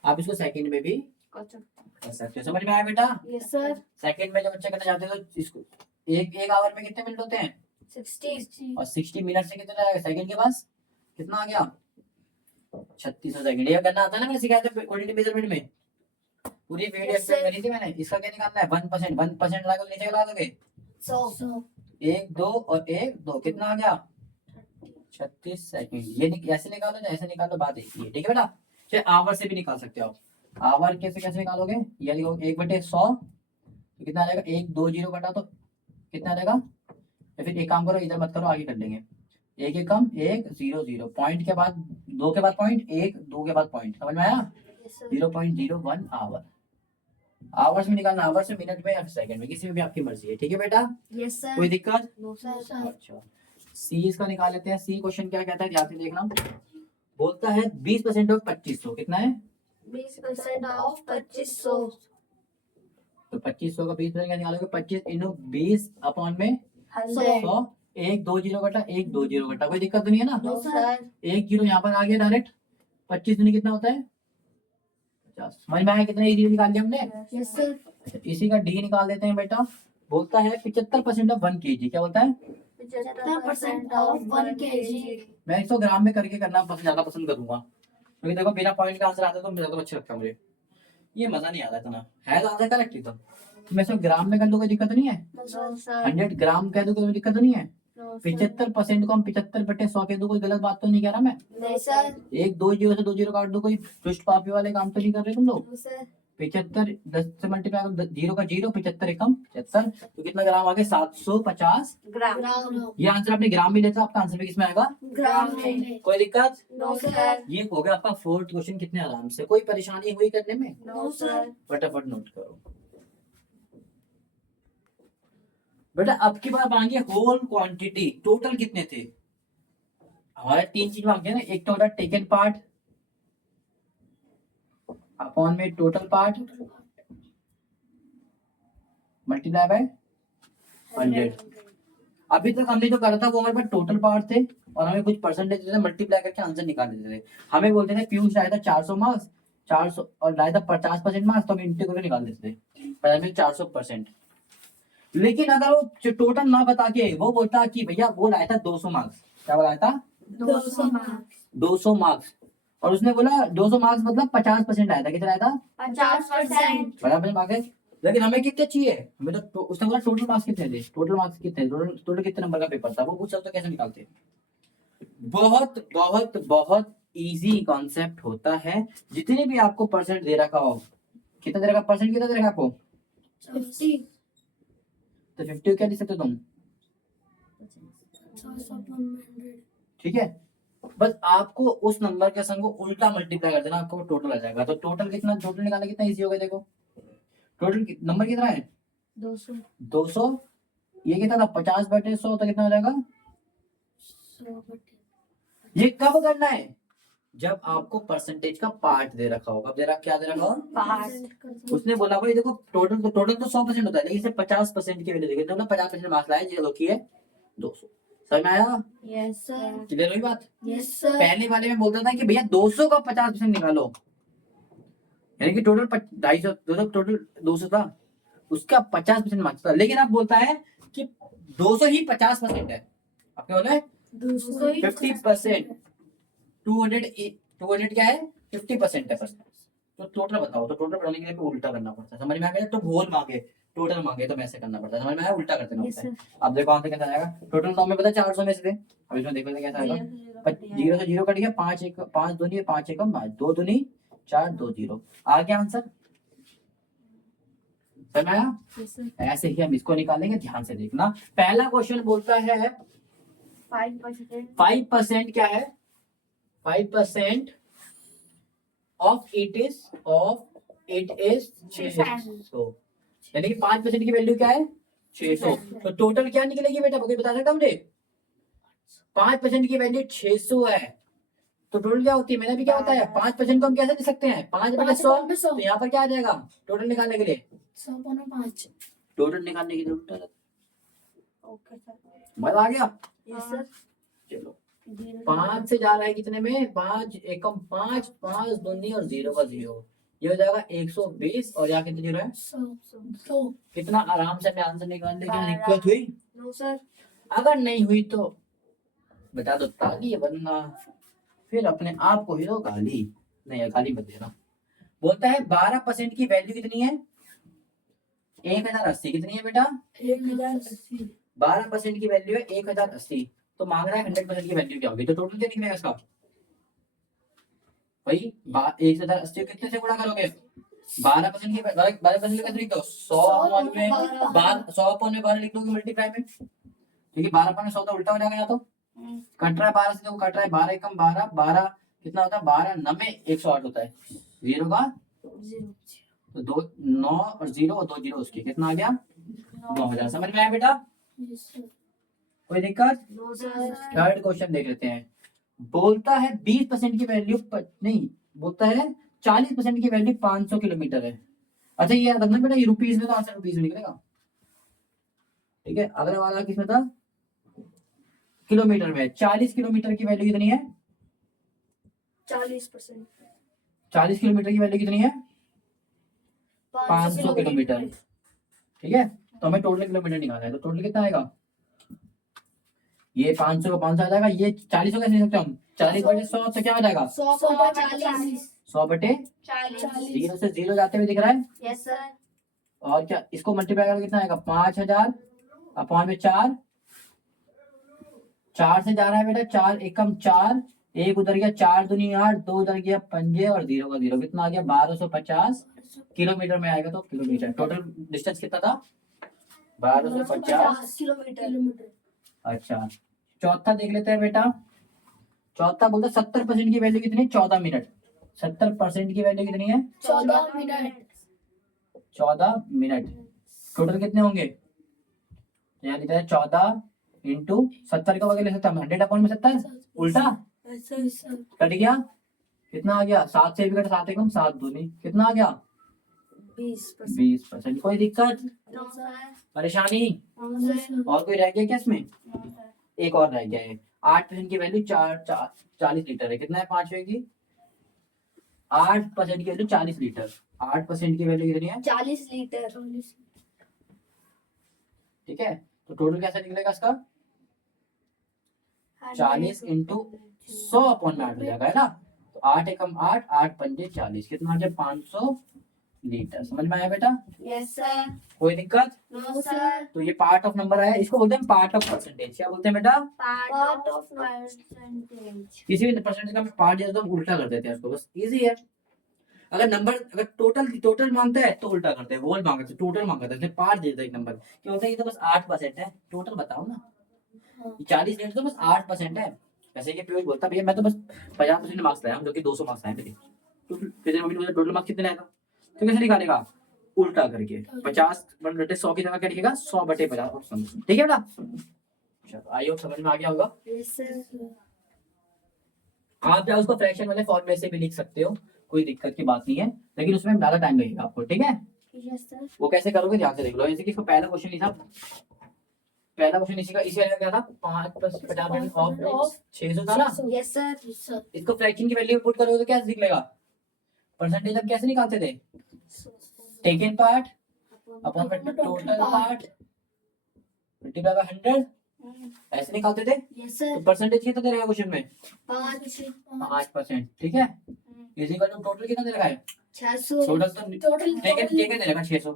आप इसको सेकंड में भी कर सकते हो। समझ में आया बेटा? यस सर सेकंड में जब बच्चा करना चाहते हो तो इसको एक आवर में कितने मिनट होते हैं, 60 और 60 मिनट से कितना आएगा सेकंड के पास, कितना आ गया, 3600 सेकंड। ये करना आता है ना, मैंने सिखाया था क्वांटिटी मेजरमेंट में, पूरी पीडीएफ Yes, में sir. करी थी मैंने। इसका क्या निकालना है, 1% लगा तो नीचे लगा दोगे, 100 1 2 और 1 2, कितना आ गया, 36 सेकंड। ये ऐसे निकालो या ऐसे निकालो, बात एक ही है, ठीक है बेटा। चाहे आवर से भी निकाल सकते हो आप। आवर कैसे कैसे निकालोगे, ये लिखो 1/100, तो कितना आ जाएगा, 1 2 0 कटा तो कितना आ जाएगा, या फिर एक काम करो, इधर मत करो, आगे कर लेंगे। 1 1 कम 1 0 0, पॉइंट के बाद 2 के बाद पॉइंट, 1 2 के बाद पॉइंट। समझ में आया? Yes sir 0.01 our. आवर्स में निकालना, आवर्स में, मिनट में या फिर सेकंड में, किसी में भी आपकी मर्जी है, ठीक है बेटा। यस सर कोई दिक्कत? नो सर अच्छा, सी इसका निकाल लेते हैं। सी क्वेश्चन क्या कहता है, ध्यान से देखना। बोलता है 20% ऑफ 2500, कितना है, 20% ऑफ 2500 तो 2500 का 20% क्या निकालोगे, 25 × 20 अपॉन में 100 100, 1 2 0 कटा, 1 2 0 कटा, कोई दिक्कत तो नहीं है ना। नो सर 1 0 यहाँ पर आ गया डायरेक्ट, 25 दूनी कितना होता है, 50। समझ में आया कितना इजी निकाल लिया हमने। यस सर अच्छा, इसी का डी निकाल देते हैं बेटा। बोलता है 75% ऑफ 1 kg, क्या बोलता है, 75% ऑफ 1 kg मैं 100 ग्राम में करके करना ज्यादा पसंद करूंगा, क्योंकि देखो बिना पॉइंट का आंसर आता है तो ज्यादा अच्छा लगता है मुझे, ये मजा नहीं आता इतना, है तो आंसर करेक्ट एकदम। मैं 100 ग्राम में कर दूं कोई दिक्कत नहीं है, नो सर 100 ग्राम कह दूं कोई दिक्कत तो नहीं है। नो 75% को हम 75/100 कह दूं, कोई गलत बात तो नहीं कह रहा मैं। नहीं सर 1 2 0 से 2 0 काट दो, कोई पृष्ठ पापी वाले काम तो नहीं कर रहे तुम लोग। नो सर 75 10 से मल्टीप्लाई करो, 0 का 0, 75 एकम 75, तो कितना ग्राम आ गया, 750 ग्राम ये आंसर अपने ग्राम में लेता, आपका आंसर भी किसमें आएगा, ग्राम में कोई दिक्कत। नो सर ये हो गया आपका फोर्थ क्वेश्चन, कितने आराम से, कोई परेशानी हुई करने में, नो सर फटाफट नोट करो बेटा। अब की बार मांगे होल क्वांटिटी, टोटल कितने थे, हमारे 3 चीज मांगते हैं ना, एक तो होता है टेकन पार्ट अपॉन में टोटल पार्ट मल्टीप्लाई बाय 100। अभी तक हमने जो करा था वो हमारे पास टोटल पार्ट थे और हमें कुछ परसेंटेज देते थे, मल्टीप्लाई करके आंसर निकाल देते थे। हमें बोलते थे पीयूष लाया था 400 मार्क्स, 400 और लाया था 50% मार्क्स, तो हम इंटू करके निकाल देते थे पर हमें 400%। लेकिन अगर वो जो टोटल ना बता के वो बोलता कि भैया वो लाया था 200 मार्क्स, क्या बोला था 200 मार्क्स 200 मार्क्स, और उसने बोला 200 मार्क्स मतलब 50% आया था, कितना आया था 50%। बराबर मार्क्स। लेकिन हमें कितने चाहिए, हमें तो उसने बोला टोटल मार्क्स कितने थे, टोटल मार्क्स कितने, टोटल कितने नंबर का पेपर था वो पूछा, तो कैसे निकालते। बहुत बहुत बहुत इजी कॉन्सेप्ट होता है। जितने भी आपको परसेंट दे रखा हो, कितना दे रखा परसेंट, कितना दे रखा आपको 50 तो 50 क्या दे सकते हो तुम, 100। ठीक है। बस आपको उस नंबर के संग को उल्टा मल्टीप्लाई कर देना, आपको टोटल आ जाएगा। तो टोटल कितना, टोटल निकालना कितना इजी होगा, देखो टोटल नंबर कितना है 200 200, ये कितना था 50/100, तो कितना हो जाएगा। 100 ये कब करना है, जब आपको परसेंटेज का पार्ट दे रखा होगा। दे रखा, क्या दे रखा हो, पार्ट। उसने बोला भाई देखो टोटल तो 100% होता है, लेकिन इसे 50% की वैल्यू देगी, तो 50% मार्क्स लाए, चलो की है 200। समझ में आया, यस सर। क्लियर हुई बात। Yes sir. पहले वाले में बोलता था कि भैया 200 का 50% निकालो, यानी कि टोटल 250, टोटल 200 था, उसका 50% मार्क्स था। लेकिन अब बोलता है कि 200 ही 50% है, अब क्या बोला है 50%, 200 क्या है 50% है बस। तो टोटल बताओ, तो टोटल बनाने के लिए उल्टा करना पड़ता है, समझ में आ गया। तो होल मांगे टोटल मांगे तो ऐसे करना पड़ता है, समझ में आया, उल्टा कर देना पड़ता है। अब देखो आंसर कैसा आएगा, टोटल तो हमें पता है 400 में से थे, अब इसमें देखो कैसा आएगा, 0 से 0 कट गया, 5 दूनी 5 एकम 5, 2 दूनी 4, 2 0 आ गया आंसर, समझ में आया। ऐसे ही हम इसको निकालेंगे, ध्यान से देखना। पहला क्वेश्चन बोलता है 5% क्या है, 5% ऑफ इट इज 600, यानी कि 5% की वैल्यू क्या है 600। तो टोटल क्या निकलेगी बेटा, कोई बता सकता मुझे, 5% की वैल्यू 600 है, तो टोटल क्या होती है, मैंने भी क्या बताया 5% को हम कैसे लिख सकते हैं 5/100। तो यहाँ पर क्या आ जाएगा टोटल निकालने के लिए, 100/5। टोटल निकालने के लिए उल्टा। Okay sir. मजा आ गया। Yes sir. चलो 5 से जा रहा है कितने में, 5 एकम 5, 5 दूनी और 0 का 0, ये हो जाएगा 120, और यहाँ कितने 0 है 100। कितना आराम से हमें आंसर निकालने की दिक्कत हुई। No sir. अगर नहीं हुई तो बता दो ताली, वरना फिर अपने आप को ही दो गाली, नहीं गाली मत देना। बोलता है 12% की वैल्यू कितनी है 1080, कितनी है बेटा 1080। 12% की वैल्यू है 1080, तो मांग रहा है 100% की वैल्यू क्या होगी, तो टोटल क्या निकलेगा इसका भाई 1080 कितने से गुणा करोगे, 12% की 12% कैसे लिख दो 100 अपॉन में 12, 100 अपॉन में 12 लिख दोगे मल्टीप्लाई में, ठीक है 12 अपॉन में 100 तो उल्टा हो जाएगा, या तो कट रहा है 12 से, देखो कट रहा है 12 एकम 12, 12 कितना होता है 12 9 108 होता है, 0 का तो 2 9 और 0 और 2 0 उसके कितना आ गया 9000। समझ में आया बेटा, कोई दिक्कत। No sir. थर्ड क्वेश्चन देख लेते हैं। बोलता है 20% की वैल्यू नहीं, बोलता है 40% की वैल्यू 500 किलोमीटर है। अच्छा ये याद रखना बेटा, ये रुपीज में, तो आंसर रुपीज में निकलेगा, ठीक है। अगला वाला किसमें था किलोमीटर में, 40 किलोमीटर की वैल्यू कितनी है 40%। 40 किलोमीटर की वैल्यू कितनी है 500 किलोमीटर, ठीक है। तो हमें टोटल किलोमीटर निकालना है, तो टोटल कितना आएगा, ये 500 का 500 आ जाएगा, ये 40 को कैसे लिख सकते हैं हम 40/100, तो क्या हो जाएगा 100/40। 100/40, 0 से 0 जाते हुए दिख रहा है। Yes sir. और क्या इसको मल्टीप्लाई करके कितना आएगा 5000 अपॉन में 4, 4 से जा रहा है बेटा 4 एकम 4, एक उधर गया 4 दूनी 8, 2 उधर गया 5 और 0 का 0, कितना आ गया 1250 किलोमीटर में आएगा। तो किलोमीटर टोटल डिस्टेंस कितना था 1250 किलोमीटर। अच्छा चौथा देख लेते हैं बेटा। चौथा बोलता 70% की वैल्यू कितनी 14 मिनट, 70% की वैल्यू कितनी है 14 मिनट। 14 मिनट। टोटल कितने होंगे, यहाँ लिखा है 14 इंटू 70 का वगैरह ले सकता है 100 अपॉन में 70 उल्टा कट गया, कितना आ गया 7 से भी कट 7 एकम 7 दूनी कितना आ गया 20%। कोई दिक्कत परेशानी और कोई रह गया क्या इसमें? एक और रह गया है 8% की वैल्यू 40 लीटर है, कितना है पांचवे की 8% की वैल्यू 40 लीटर, 8% की वैल्यू कितनी है 40 लीटर। ठीक है। तो टोटल कैसा निकलेगा इसका 40 इंटू 100 अपॉन में 8 हो जाएगा है ना। तो 8 एकम 8 8 पंजे 40 कितना आ गया 500 लीटर। समझ में आया बेटा? Yes sir. कोई दिक्कत? No sir. तो ये पार्ट ऑफ नंबर आया, इसको बोलते हैं पार्ट ऑफ परसेंटेज। क्या बोलते हैं बेटा? Part of percentage. किसी भी परसेंटेज का पार्ट जैसे तो हम उल्टा कर देते हैं उसको, बस इजी है। अगर नंबर अगर टोटल मांगता है तो उल्टा करते हैं, होल मांगते हैं टोटल मांगता है पार्ट देता है एक नंबर। क्या होता है ये तो बस 8% है, टोटल बताओ ना। 40 लीटर तो बस 8% है। वैसे ये पीयूष बोलता भैया मैं तो बस 50% मार्क्स लाया हूं, जो कि 200 मार्क्स आए मेरे। तो फिर मम्मी ने बोला टोटल मार्क्स कितने आएगा, तो कैसे निकालेगा उल्टा करके 50 बटे 100 की जगह क्या लिखेगा 100 बटे 50। ठीक है बेटा? चलो आई होप समझ में आ गया होगा। Yes sir. आप चाहे उसको फ्रैक्शन वाले फॉर्म में से भी लिख सकते हो, कोई दिक्कत की बात नहीं है, लेकिन उसमें ज्यादा टाइम लगेगा आपको। ठीक है? Yes sir. वो कैसे करोगे ध्यान से देख लो। जैसे कि इसको पहला क्वेश्चन लिखा, पहला क्वेश्चन इसी का क्या था 5 + 50 ऑफ 600 था ना। Yes sir. इसको फ्रैक्शन की वैल्यू पुट करोगे तो क्या निकलेगा परसेंटेज। अब कैसे निकालते थे taken part upon total part multiply by 100 ऐसे निकालते थे। यस तो सर। परसेंटेज कितना दे रहा है क्वेश्चन में 5%। ठीक है। इक्वल टू टोटल कितना दे रखा है 600। टोटल टेकन दे रखा 600,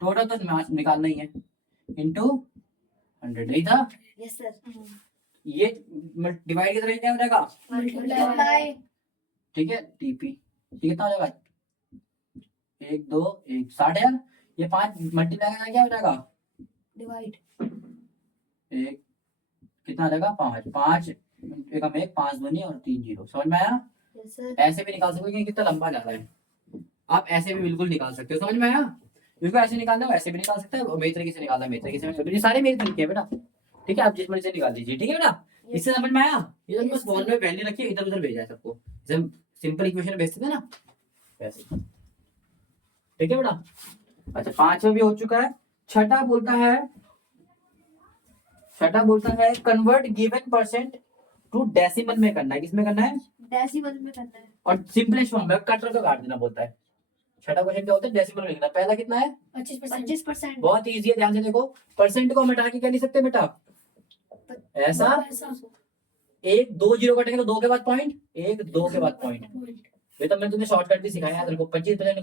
टोटल तो निकालना ही है इनटू 100 नहीं था। Yes sir. ये डिवाइड की तरह क्या हो जाएगा मल्टीप्लाई। ठीक है टीपी कितना हो जाएगा 1 2 1 60,000। ये 5 मल्टीप्लाई करना क्या हो जाएगा डिवाइड। एक कितना आ जाएगा 5 5 एकम 1 5 दूनी और 3 जीरो। समझ में आया? Yes sir. ऐसे भी निकाल सकते हो, कितना लंबा जा रहा है। आप ऐसे भी बिल्कुल निकाल सकते हो। समझ में आया? इसको ऐसे निकालना है वैसे भी निकाल सकते हैं, और मेरी तरीके से निकालना है मेरी तरीके से। ये सारे मेरे तरीके हैं बेटा। ठीक है? आप जिस मर्जी से निकाल लीजिए। ठीक है बेटा? इससे समझ में आया? ये तो बस बॉल में वैल्यू रखिए, इधर उधर भेजा है सबको, जैसे सिंपल इक्वेशन भेजते थे ना वैसे। ठीक है बेटा? अच्छा 5वां भी हो चुका है। छठा बोलता है convert given percent to decimal में करना है। किसमें करना है डेसिमल में करना है। और सिंपलेस्ट फॉर्म में कट करके काट देना बोलता है। छठा क्वेश्चन क्या होता है डेसिमल में लिखना। पहला कितना है 25%। बहुत इजी है, ध्यान से देखो। परसेंट को हम हटा के क्या लिख सकते हैं बेटा ऐसा 1 2 जीरो कटेंगे तो 2 के बाद पॉइंट 1 2 के बाद पॉइंट। ये तो मैंने तुम्हें शॉर्टकट भी सिखाया है। देखो 25%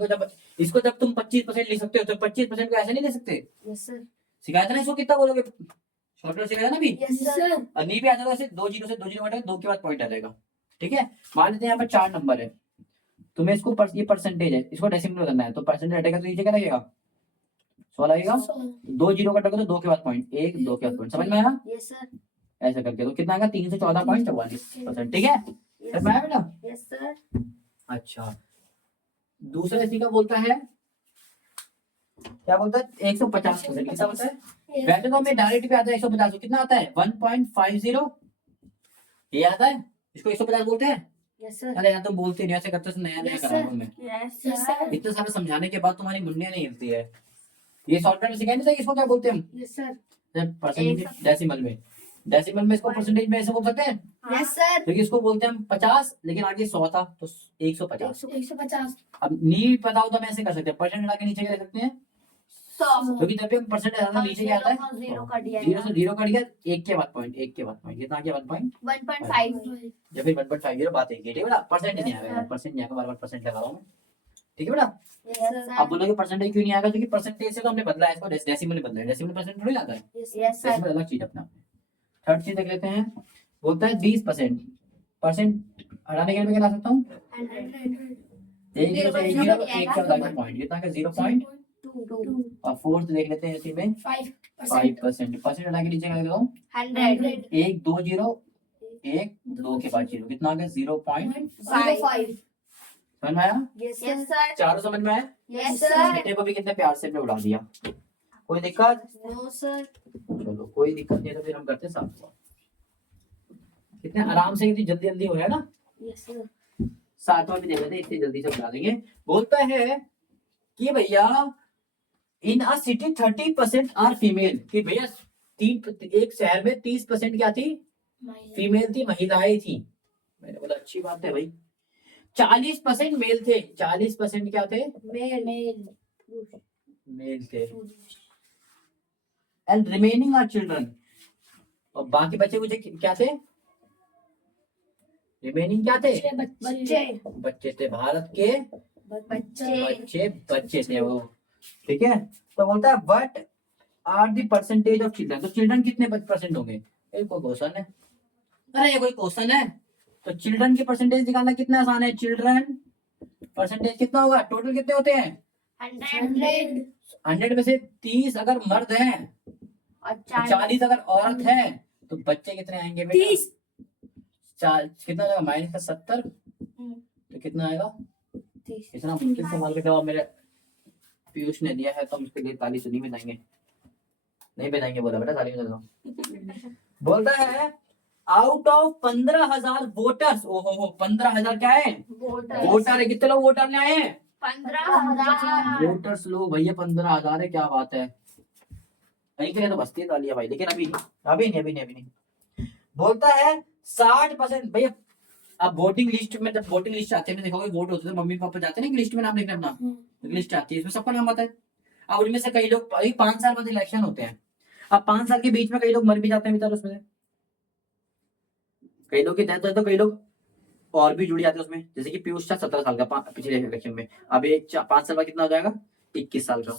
को जब तुम 25% लिख सकते हो तो 25% को ऐसे नहीं लिख सकते। Yes sir. सिखाया था ना इसको, कितना बोलोगे शॉर्टकट सिखाया था ना अभी। Yes sir. और नहीं भी आ जाएगा ऐसे 2 जीरो से 2 जीरो कटेगा 2 के बाद पॉइंट आ जाएगा। ठीक है? मान लेते हैं यहाँ पर 4 नंबर है, तुम्हें इसको ये परसेंटेज है, इसको डेसिमल में करना है, तो परसेंटेज हटेगा तो नीचे क्या लगेगा 100 लगेगा। 2 जीरो कटेगा तो 2 के बाद पॉइंट 1 2 के बाद पॉइंट। समझ में आया? Yes sir. ऐसा करके तो कितना आएगा 314.44%। ठीक है? समझ में आया बेटा? Yes sir. अच्छा दूसरा इसी का बोलता है क्या बोलता है 150%। कितना बोलता है वैसे तो हमें डायरेक्ट पे आता है 150। कितना आता है 1.50 ये आता है। इसको 150 बोलते हैं। Yes sir. अरे यार तुम बोलते नहीं ऐसे करते नया नया Yes, करा रहा sir. हूं मैं। Yes sir. इतना सारा समझाने के बाद तुम्हारी मुंडियां नहीं हिलती है। ये शॉर्टकट में सिखाया नहीं था इसको क्या बोलते हैं हम यस सर। परसेंटेज डेसिमल में इसको परसेंटेज में ऐसे बोल सकते हैं यस सर। क्योंकि इसको बोलते हैं हम 50 लेकिन आगे 100 था तो 150। 150। अब नहीं पता हो तो हम ऐसे कर सकते हैं परसेंट हटा के नीचे क्या लिख सकते हैं 100। क्योंकि जब भी हम परसेंट हटाते हैं नीचे क्या आता है जीरो कट गया। जीरो से जीरो कट गया 1 के बाद पॉइंट 1 के बाद पॉइंट कितना गया 1 पॉइंट 1.5। या फिर 1.50 बात है। ठीक है बेटा? परसेंट नहीं आएगा, परसेंट नहीं आएगा, बार-बार परसेंट लगा रहा हूं मैं। ठीक है बेटा? यस आप सर। बोलोगे परसेंटेज क्यों नहीं आएगा क्योंकि परसेंटेज से तो हमने बदला है इसको डेसिमल में बदला है। डेसिमल परसेंट थोड़ी आता है, यस डेसिमल सर। अलग चीज अपना। थर्ड चीज देख लेते हैं बोलता है 20%। परसेंट हटाने के लिए मैं क्या ला सकता हूं 100। 1 जीरो से 1 जीरो 1 के बाद पॉइंट कितना का 0.2 2 और फोर्थ देख लेते हैं इसी में 5%। परसेंट हटा के नीचे क्या लिखता हूं 100। 1 2 जीरो 1 2 के बाद जीरो कितना आ गया 0.5। 5। समझ में आया? Yes sir. चारों समझ में आया? Yes sir. छठे को भी कितने प्यार से हमने उड़ा दिया। कोई दिक्कत? No sir. चलो कोई दिक्कत नहीं है, तो फिर हम करते हैं 7वां। कितने आराम से, कितनी जल्दी जल्दी हो रहा है ना। Yes sir. 7वां भी देख लेते हैं, इतनी जल्दी से बता देंगे। बोलता है कि भैया इन अ सिटी 30% आर फीमेल, कि भैया एक शहर में 30% क्या थी, फीमेल थी, महिलाएं थी। मैंने बोला अच्छी बात है भाई। 40% मेल थे, 40% क्या थे, मेल मेल मेल थे। एंड रिमेनिंग आर चिल्ड्रन, और बाकी बचे कुछ क्या थे, रिमेनिंग क्या थे, बच्चे बच्चे थे। भारत के बच्चे बच्चे थे वो। ठीक है, तो बोलता है what are the percentage of children, तो चिल्ड्रन कितने परसेंट होंगे, ये कोई क्वेश्चन है, अरे ये कोई क्वेश्चन है। तो चिल्ड्रन की परसेंटेज निकालना कितना आसान है, चिल्ड्रन परसेंटेज कितना होगा, टोटल कितने होते हैं, 100 100 में से 30 अगर मर्द हैं और 40 अगर औरत है, तो बच्चे कितने आएंगे बेटा, 30। कितना आएगा, -70, तो कितना आएगा, इतना मुश्किल सवाल का जवाब मेरे पीयूष ने दिया है, तो हम इसके लिए ताली तो नहीं बजाएंगे, नहीं बजाएंगे, बोला बेटा ताली बजा दो। बोलता है आउट ऑफ 15,000 वोटर्स, ओहो 15,000 क्या है, वोटर है, कितने लोग वोट डालने आए हैं, 15,000। वोटर्स लोग भैया 15,000 है, क्या बात है, कहीं के लिए तो बसती है तालियां भाई, लेकिन अभी नहीं। बोलता है 60% भैया, अब वोटिंग लिस्ट में, जब वोटिंग लिस्ट आती है, देखोगे वोट होते हैं, मम्मी पापा जाते हैं ना लिस्ट में नाम लिखने अपना, लिस्ट आती है, इसमें सबका नाम आता है। अब उनमें से कई लोग, अभी 5 साल बाद इलेक्शन होते हैं, अब 5 साल के बीच में कई लोग मर भी जाते हैं बेचारे उसमें से। कई लोग की डेथ होती है, तो कई लोग और भी जुड़ जाते हैं उसमें, जैसे कि पीयूष था 17 साल का पिछले इलेक्शन में, अब ये 5 साल बाद कितना हो जाएगा, 21 साल का,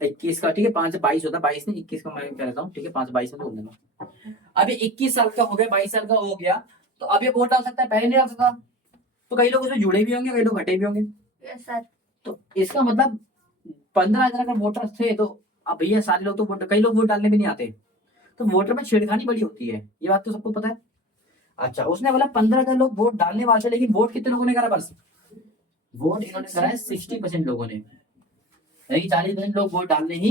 21 का, ठीक है, 5 से 22 होता है, 22 नहीं 21 का मैं कह रहा हूँ, ठीक है, 5 से 22 में बोल देना। अब ये 21 साल का हो गया, 22 साल का हो गया, तो अब ये वोट डाल सकता है, पहले नहीं डाल सकता, तो कई लोग उसमें जुड़े भी होंगे, कई लोग हटे भी होंगे। Yes sir. तो इसका मतलब 15,000 अगर वोटर थे, तो अब भैया सारे लोग तो वोट, कई लोग वोट डालने भी नहीं आते, तो वोटर में छेड़खानी बड़ी होती है, ये बात तो सबको पता है। अच्छा, उसने बोला 15,000 लोग वोट डालने वाले थे, लेकिन वोट कितने लोगों ने करा, बस वोट इन्होंने करा है 60% लोगों ने, यानी 40% लोग वोट डालने ही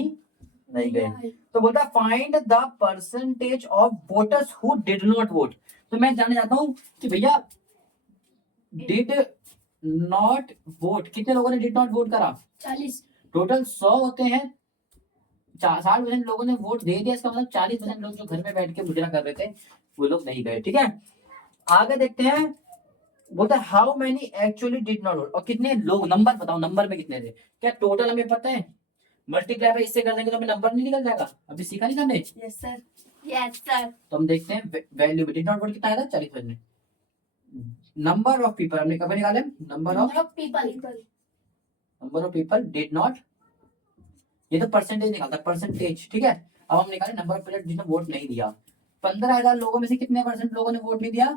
नहीं गए। तो बोलता है find the percentage of voters who did not vote, तो मैं जानना चाहता हूं कि भैया डिड नॉट वोट कितने लोगों ने डिड नॉट वोट करा, 40। टोटल 100 होते हैं, 60% लोगों ने वोट दे दिया, इसका मतलब 40% लोग जो घर में बैठ के मुजरा कर रहे थे वो लोग नहीं गए। ठीक है, आगे देखते हैं। बोलता है how many actually did not vote, और कितने लोग, नंबर बताओ, नंबर में कितने थे, क्या टोटल हमें पता है, मल्टीप्लाई पे इससे कर देंगे तो हमें नंबर नहीं निकल जाएगा, अभी सीखा नहीं हमने। Yes sir. Yes sir. तो हम देखते हैं वैल्यू में डिड नॉट वोट कितना आया था, 40%। नंबर ऑफ पीपल हमने कब निकाले, number of people did not, ये तो परसेंटेज निकालता है, परसेंटेज, ठीक है। अब हम निकाले नंबर ऑफ पीपल जिसने वोट नहीं दिया, 15,000 लोगों में से कितने परसेंट लोगों ने वोट नहीं दिया,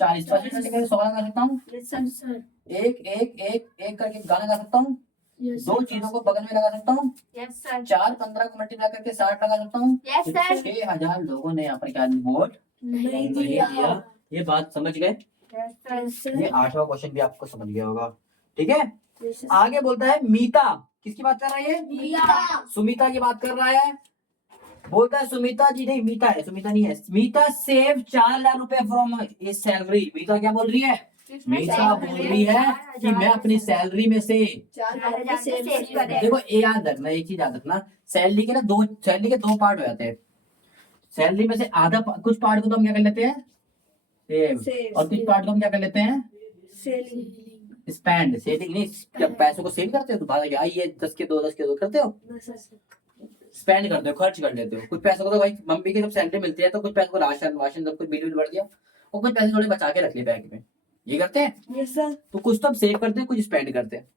40%। निकाले 100 लगा सकता हूँ, यस सर। एक एक एक एक करके गाना गा सकता हूँ, दो चीजों को बगल में लगा सकता हूँ, यस सर। 4 15 को मल्टीप्लाई करके 60 लगा सकता हूँ। Yes sir. 6,000 लोगों ने यहाँ पर क्या वोट नहीं दिया। दिया। ये बात समझ गए, यस सर। ये 8वां क्वेश्चन भी आपको समझ गया होगा। ठीक है, आगे बोलता है मीता, किसकी बात कर रहा है ये, मीता। सुमिता की बात कर रहा है। बोलता है सुमिता जी, नहीं मीता है, सुमिता नहीं है, मीता सेव 4,00,000 रुपए फ्रॉम इस सैलरी। मीता क्या बोल रही है, मीता बोल रही है कि मैं अपनी सैलरी में से, 4,000 सेव करें। देखो ये याद रखना, एक चीज याद रखना, सैलरी के ना सैलरी के दो पार्ट हो जाते हैं। सैलरी में से आधा कुछ पार्ट को तो हम क्या कर लेते हैं, सेव, और कुछ पार्ट को हम क्या कर लेते हैं, स्पेंड। सेविंग नहीं, जब पैसों को सेव करते हो तो बात आई है 10 के 2 10 के 2 करते हो, स्पेंड करते हो, खर्च कर लेते हो। कुछ पैसों को तो भाई मम्मी की जब सैलरी मिलती है तो कुछ पैसों को राशन वाशन सब कुछ बिल बढ़ दिया, और कुछ पैसे थोड़े बचा के रख लिए बैंक में, ये करते हैं। Yes sir. तो कुछ तो हम सेव करते हैं, कुछ स्पेंड करते हैं,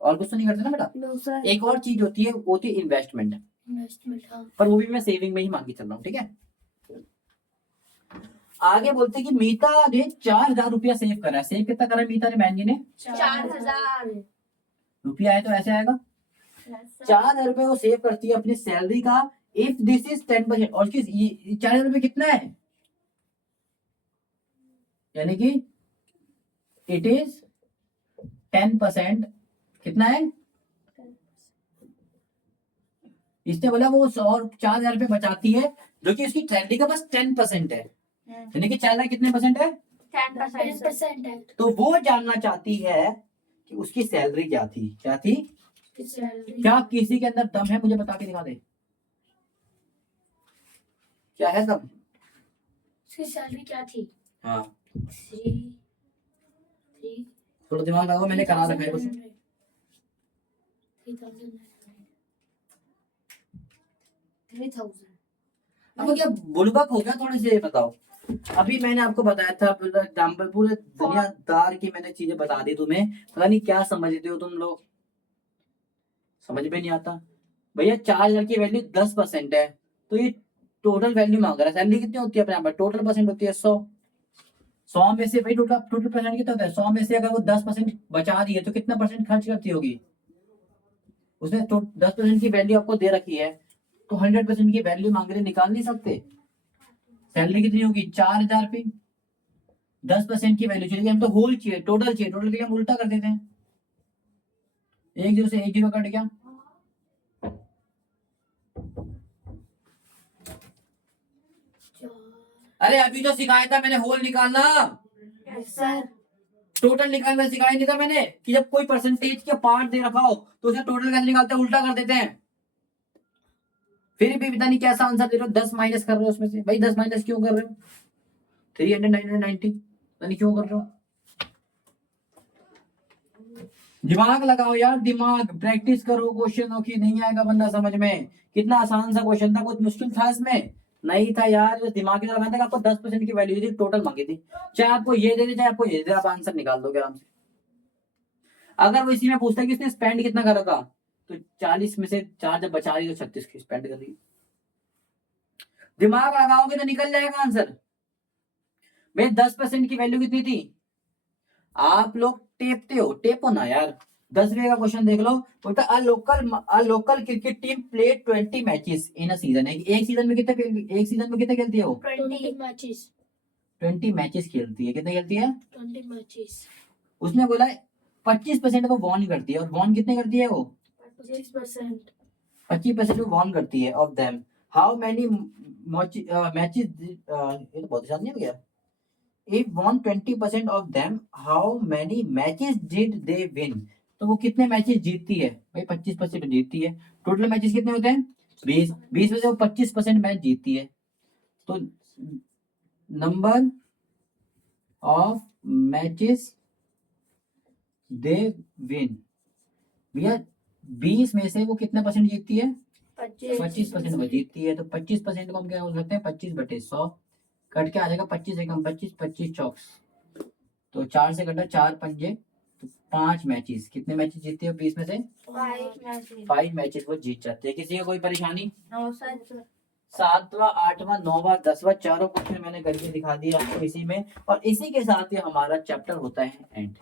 और कुछ तो नहीं करते ना बेटा। No sir. एक और चीज होती है, वो होती है इन्वेस्टमेंट, पर वो भी मैं सेविंग में ही मान के चल रहा हूँ। ठीक है, आगे बोलते हैं कि मीता ने 4,000 रुपया सेव करा है। सेव कितना करा मीता ने, बहन जी ने 4,000 रुपया आया तो ऐसे आएगा, 4,000 रुपए वो सेव करती है अपनी सैलरी का, इफ दिस इज 10%, और 4,000 रुपए कितना है, यानी कि इट इज 10%, कितना है इसने बोला वो और 4,000 रुपये बचाती है जो कि उसकी सैलरी का बस 10% है, यानी कि 4,000 कितने परसेंट है? 10% है। तो वो जानना चाहती है कि उसकी सैलरी क्या थी। क्या थी? क्या किसी के अंदर दम है? मुझे बता के दिखा दे, क्या है दम? उसकी सैलरी क्या थी? हाँ 3 थोड़ा दिमाग लगाओ, मैंने करा रखा है कुछ। 3,000। अब क्या बुड़बक हो गया थोड़े से, बताओ। अभी मैंने आपको बताया था पूरा एग्जाम्पल, पूरे दुनियादार की मैंने चीजें बता दी तुम्हें, पता नहीं क्या समझते हो तुम लोग, समझ में नहीं आता। भैया 4,000 की वैल्यू 10% है, तो ये टोटल वैल्यू मांग रहा है। सैलरी कितनी होती है अपने यहाँ पर? टोटल परसेंट होती है 100। 100 में से भाई टोटल टोटल परसेंट कितना होता है? 100 में से अगर वो 10% बचा रही है तो कितना परसेंट खर्च करती होगी? उसने 10% की वैल्यू आपको दे रखी है, तो 100% की वैल्यू मांग रहे, निकाल नहीं सकते? सैलरी कितनी होगी? 4,000 रुपये। 10% की वैल्यू चाहिए, हम तो होल चाहिए, टोटल चाहिए। टोटल के लिए हम उल्टा कर देते हैं, 1 0 से 1 0 कट गया। अरे अभी तो सिखाया था मैंने होल निकालना, सर टोटल निकालना सिखाया नहीं था मैंने कि जब कोई परसेंटेज के पार्ट दे रखा हो तो उसे टोटल कैसे निकालते हैं? उल्टा कर देते हैं। फिर भी पता नहीं कैसा आंसर दे रहे हो, 10 माइनस कर रहे हो उसमें से। भाई 10 माइनस क्यों कर रहे हो? 300 990 पता नहीं क्यों कर रहे हो। दिमाग लगाओ यार, दिमाग प्रैक्टिस करो क्वेश्चनों की, नहीं आएगा बंदा समझ में। कितना आसान सा क्वेश्चन था, कुछ मुश्किल था इसमें नहीं था यार। बस दिमाग की लगाना था। आपको 10% की वैल्यू थी, टोटल मांगी थी, चाहे आपको ये दे दे चाहे आपको ये दे दे, आप आंसर निकाल दोगे आराम से। अगर वो इसी में पूछता है कि उसने स्पेंड कितना करा था, तो 40 में से 4 जब बचा रही तो 36 की स्पेंड कर रही। दिमाग लगाओगे तो निकल जाएगा आंसर। भाई 10% की वैल्यू कितनी थी? आप लोग टेपते हो, टेपो ना यार। 10वें का क्वेश्चन देख लो, बोलता a local cricket team played 20 matches in a season है। एक सीजन में कितने खेलती है वो? 20 मैचेस। 20 मैचेस खेलती है। कितने खेलती है? 20 मैचेस। उसने बोला 25% वो वॉन करती है, और वॉन कितने करती है वो? 25%। 25% वो वॉन करती है of them. How many matches, ये तो बहुत आसान नहीं हो गया? If won 20% of them, how many matches did they win? तो वो कितने मैचेस जीतती है? भाई 25% जीतती है। टोटल मैचेस कितने होते हैं? 20। 20 में से वो 25% मैच जीतती है, तो number of matches they win. भैया 20 में से वो कितना परसेंट जीतती है? 25% वो जीतती है, तो 25% को हम क्या बोल सकते हैं? 25/100 कट के आ जाएगा 25 एकम 25, 25 चौक्स, तो 4 से कटा 4 पंजे, तो 5 मैचेस। कितने मैचेस जीतती है 20 में से? 5 मैचेस वो जीत जाते हैं। किसी को कोई परेशानी? 7वां 8वां 9वां 10वां चारों क्वेश्चन मैंने करके दिखा दिया आपको इसी में, और इसी के साथ ये हमारा चैप्टर होता है एंड।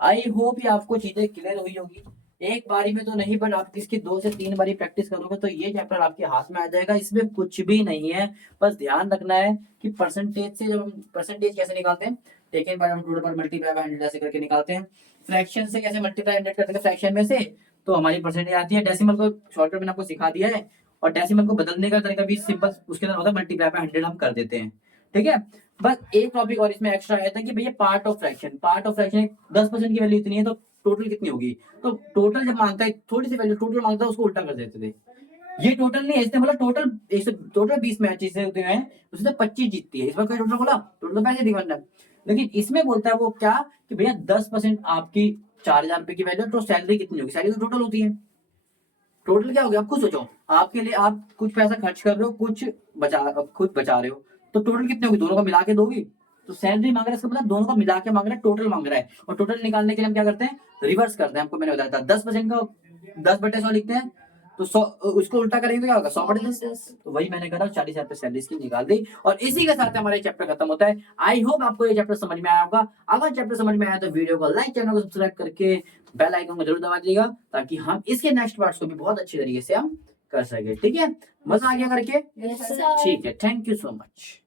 आई होप ये आपको चीजें क्लियर हुई होगी। एक बारी में तो नहीं, बट आप इसकी 2 से 3 बारी प्रैक्टिस करोगे तो ये चैप्टर आपके हाथ में आ जाएगा। इसमें कुछ भी नहीं है, बस ध्यान रखना है कि परसेंटेज से, जब हम परसेंटेज कैसे निकालते हैं, टेकन बाय टोटल पर मल्टीप्लाई बाय 100 ऐसे करके निकालते हैं। फ्रैक्शन से कैसे मल्टीप्लाई 100 करते हैं फ्रैक्शन में से, तो हमारी परसेंटेज आती है। डेसिमल को शॉर्टकट मैंने आपको सिखा दिया है, और डेसिमल को बदलने का तरीका भी सिंपल, उसके अंदर होता है मल्टीप्लाई बाय 100 हम कर देते हैं। ठीक है, बस एक टॉपिक और इसमें एक्स्ट्रा आया था कि भैया पार्ट ऑफ फ्रैक्शन, 10% की वैल्यू इतनी है, तो टोटल कितनी होगी? तो टोटल जब मांगता है, थोड़ी सी वैल्यू टोटल मांगता है, उसको उल्टा कर देते थे। ये टोटल नहीं है, इसने बोला टोटल 20 मैचेस होते हैं, उसने 25 जीतती है। इस बार कोई टोटल बोला? टोटल पैसे दिखाना, लेकिन इसमें बोलता है वो क्या कि भैया 10% आपकी 4,000 रुपए की वैल्यू, तो सैलरी कितनी होगी? सैलरी तो टोटल होती है। टोटल क्या हो गया? आप खुद सोचो, आपके लिए आप कुछ पैसा खर्च कर रहे हो, कुछ खुद बचा रहे हो, तो टोटल कितनी होगी? दोनों को मिला के दोगी। तो सैलरी मांग रहा है, इसका मतलब दोनों को मिला के मांग रहा है, टोटल मांग रहा है। और टोटल निकालने के लिए हम क्या करते हैं? रिवर्स करते हैं। आपको मैंने बताया था 10% का 10/100 लिखते हैं, तो 100 उसको उल्टा करेंगे तो क्या होगा? 100/10। तो वही मैंने करा, 40,000 रुपए सैलरी इसकी निकाल दी, और इसी के साथ हमारा चैप्टर खत्म होता है। आई होप आपको ये चैप्टर समझ में आया होगा। अगर चैप्टर समझ में आया तो वीडियो को लाइक, चैनल को सब्सक्राइब करके बेल आइकन को जरूर दबा दीजिएगा, ताकि हम इसके नेक्स्ट पार्ट्स को भी बहुत अच्छी तरीके से हम कर सके। ठीक है, मजा आ गया करके? Yes, sir. ठीक है, थैंक यू सो मच।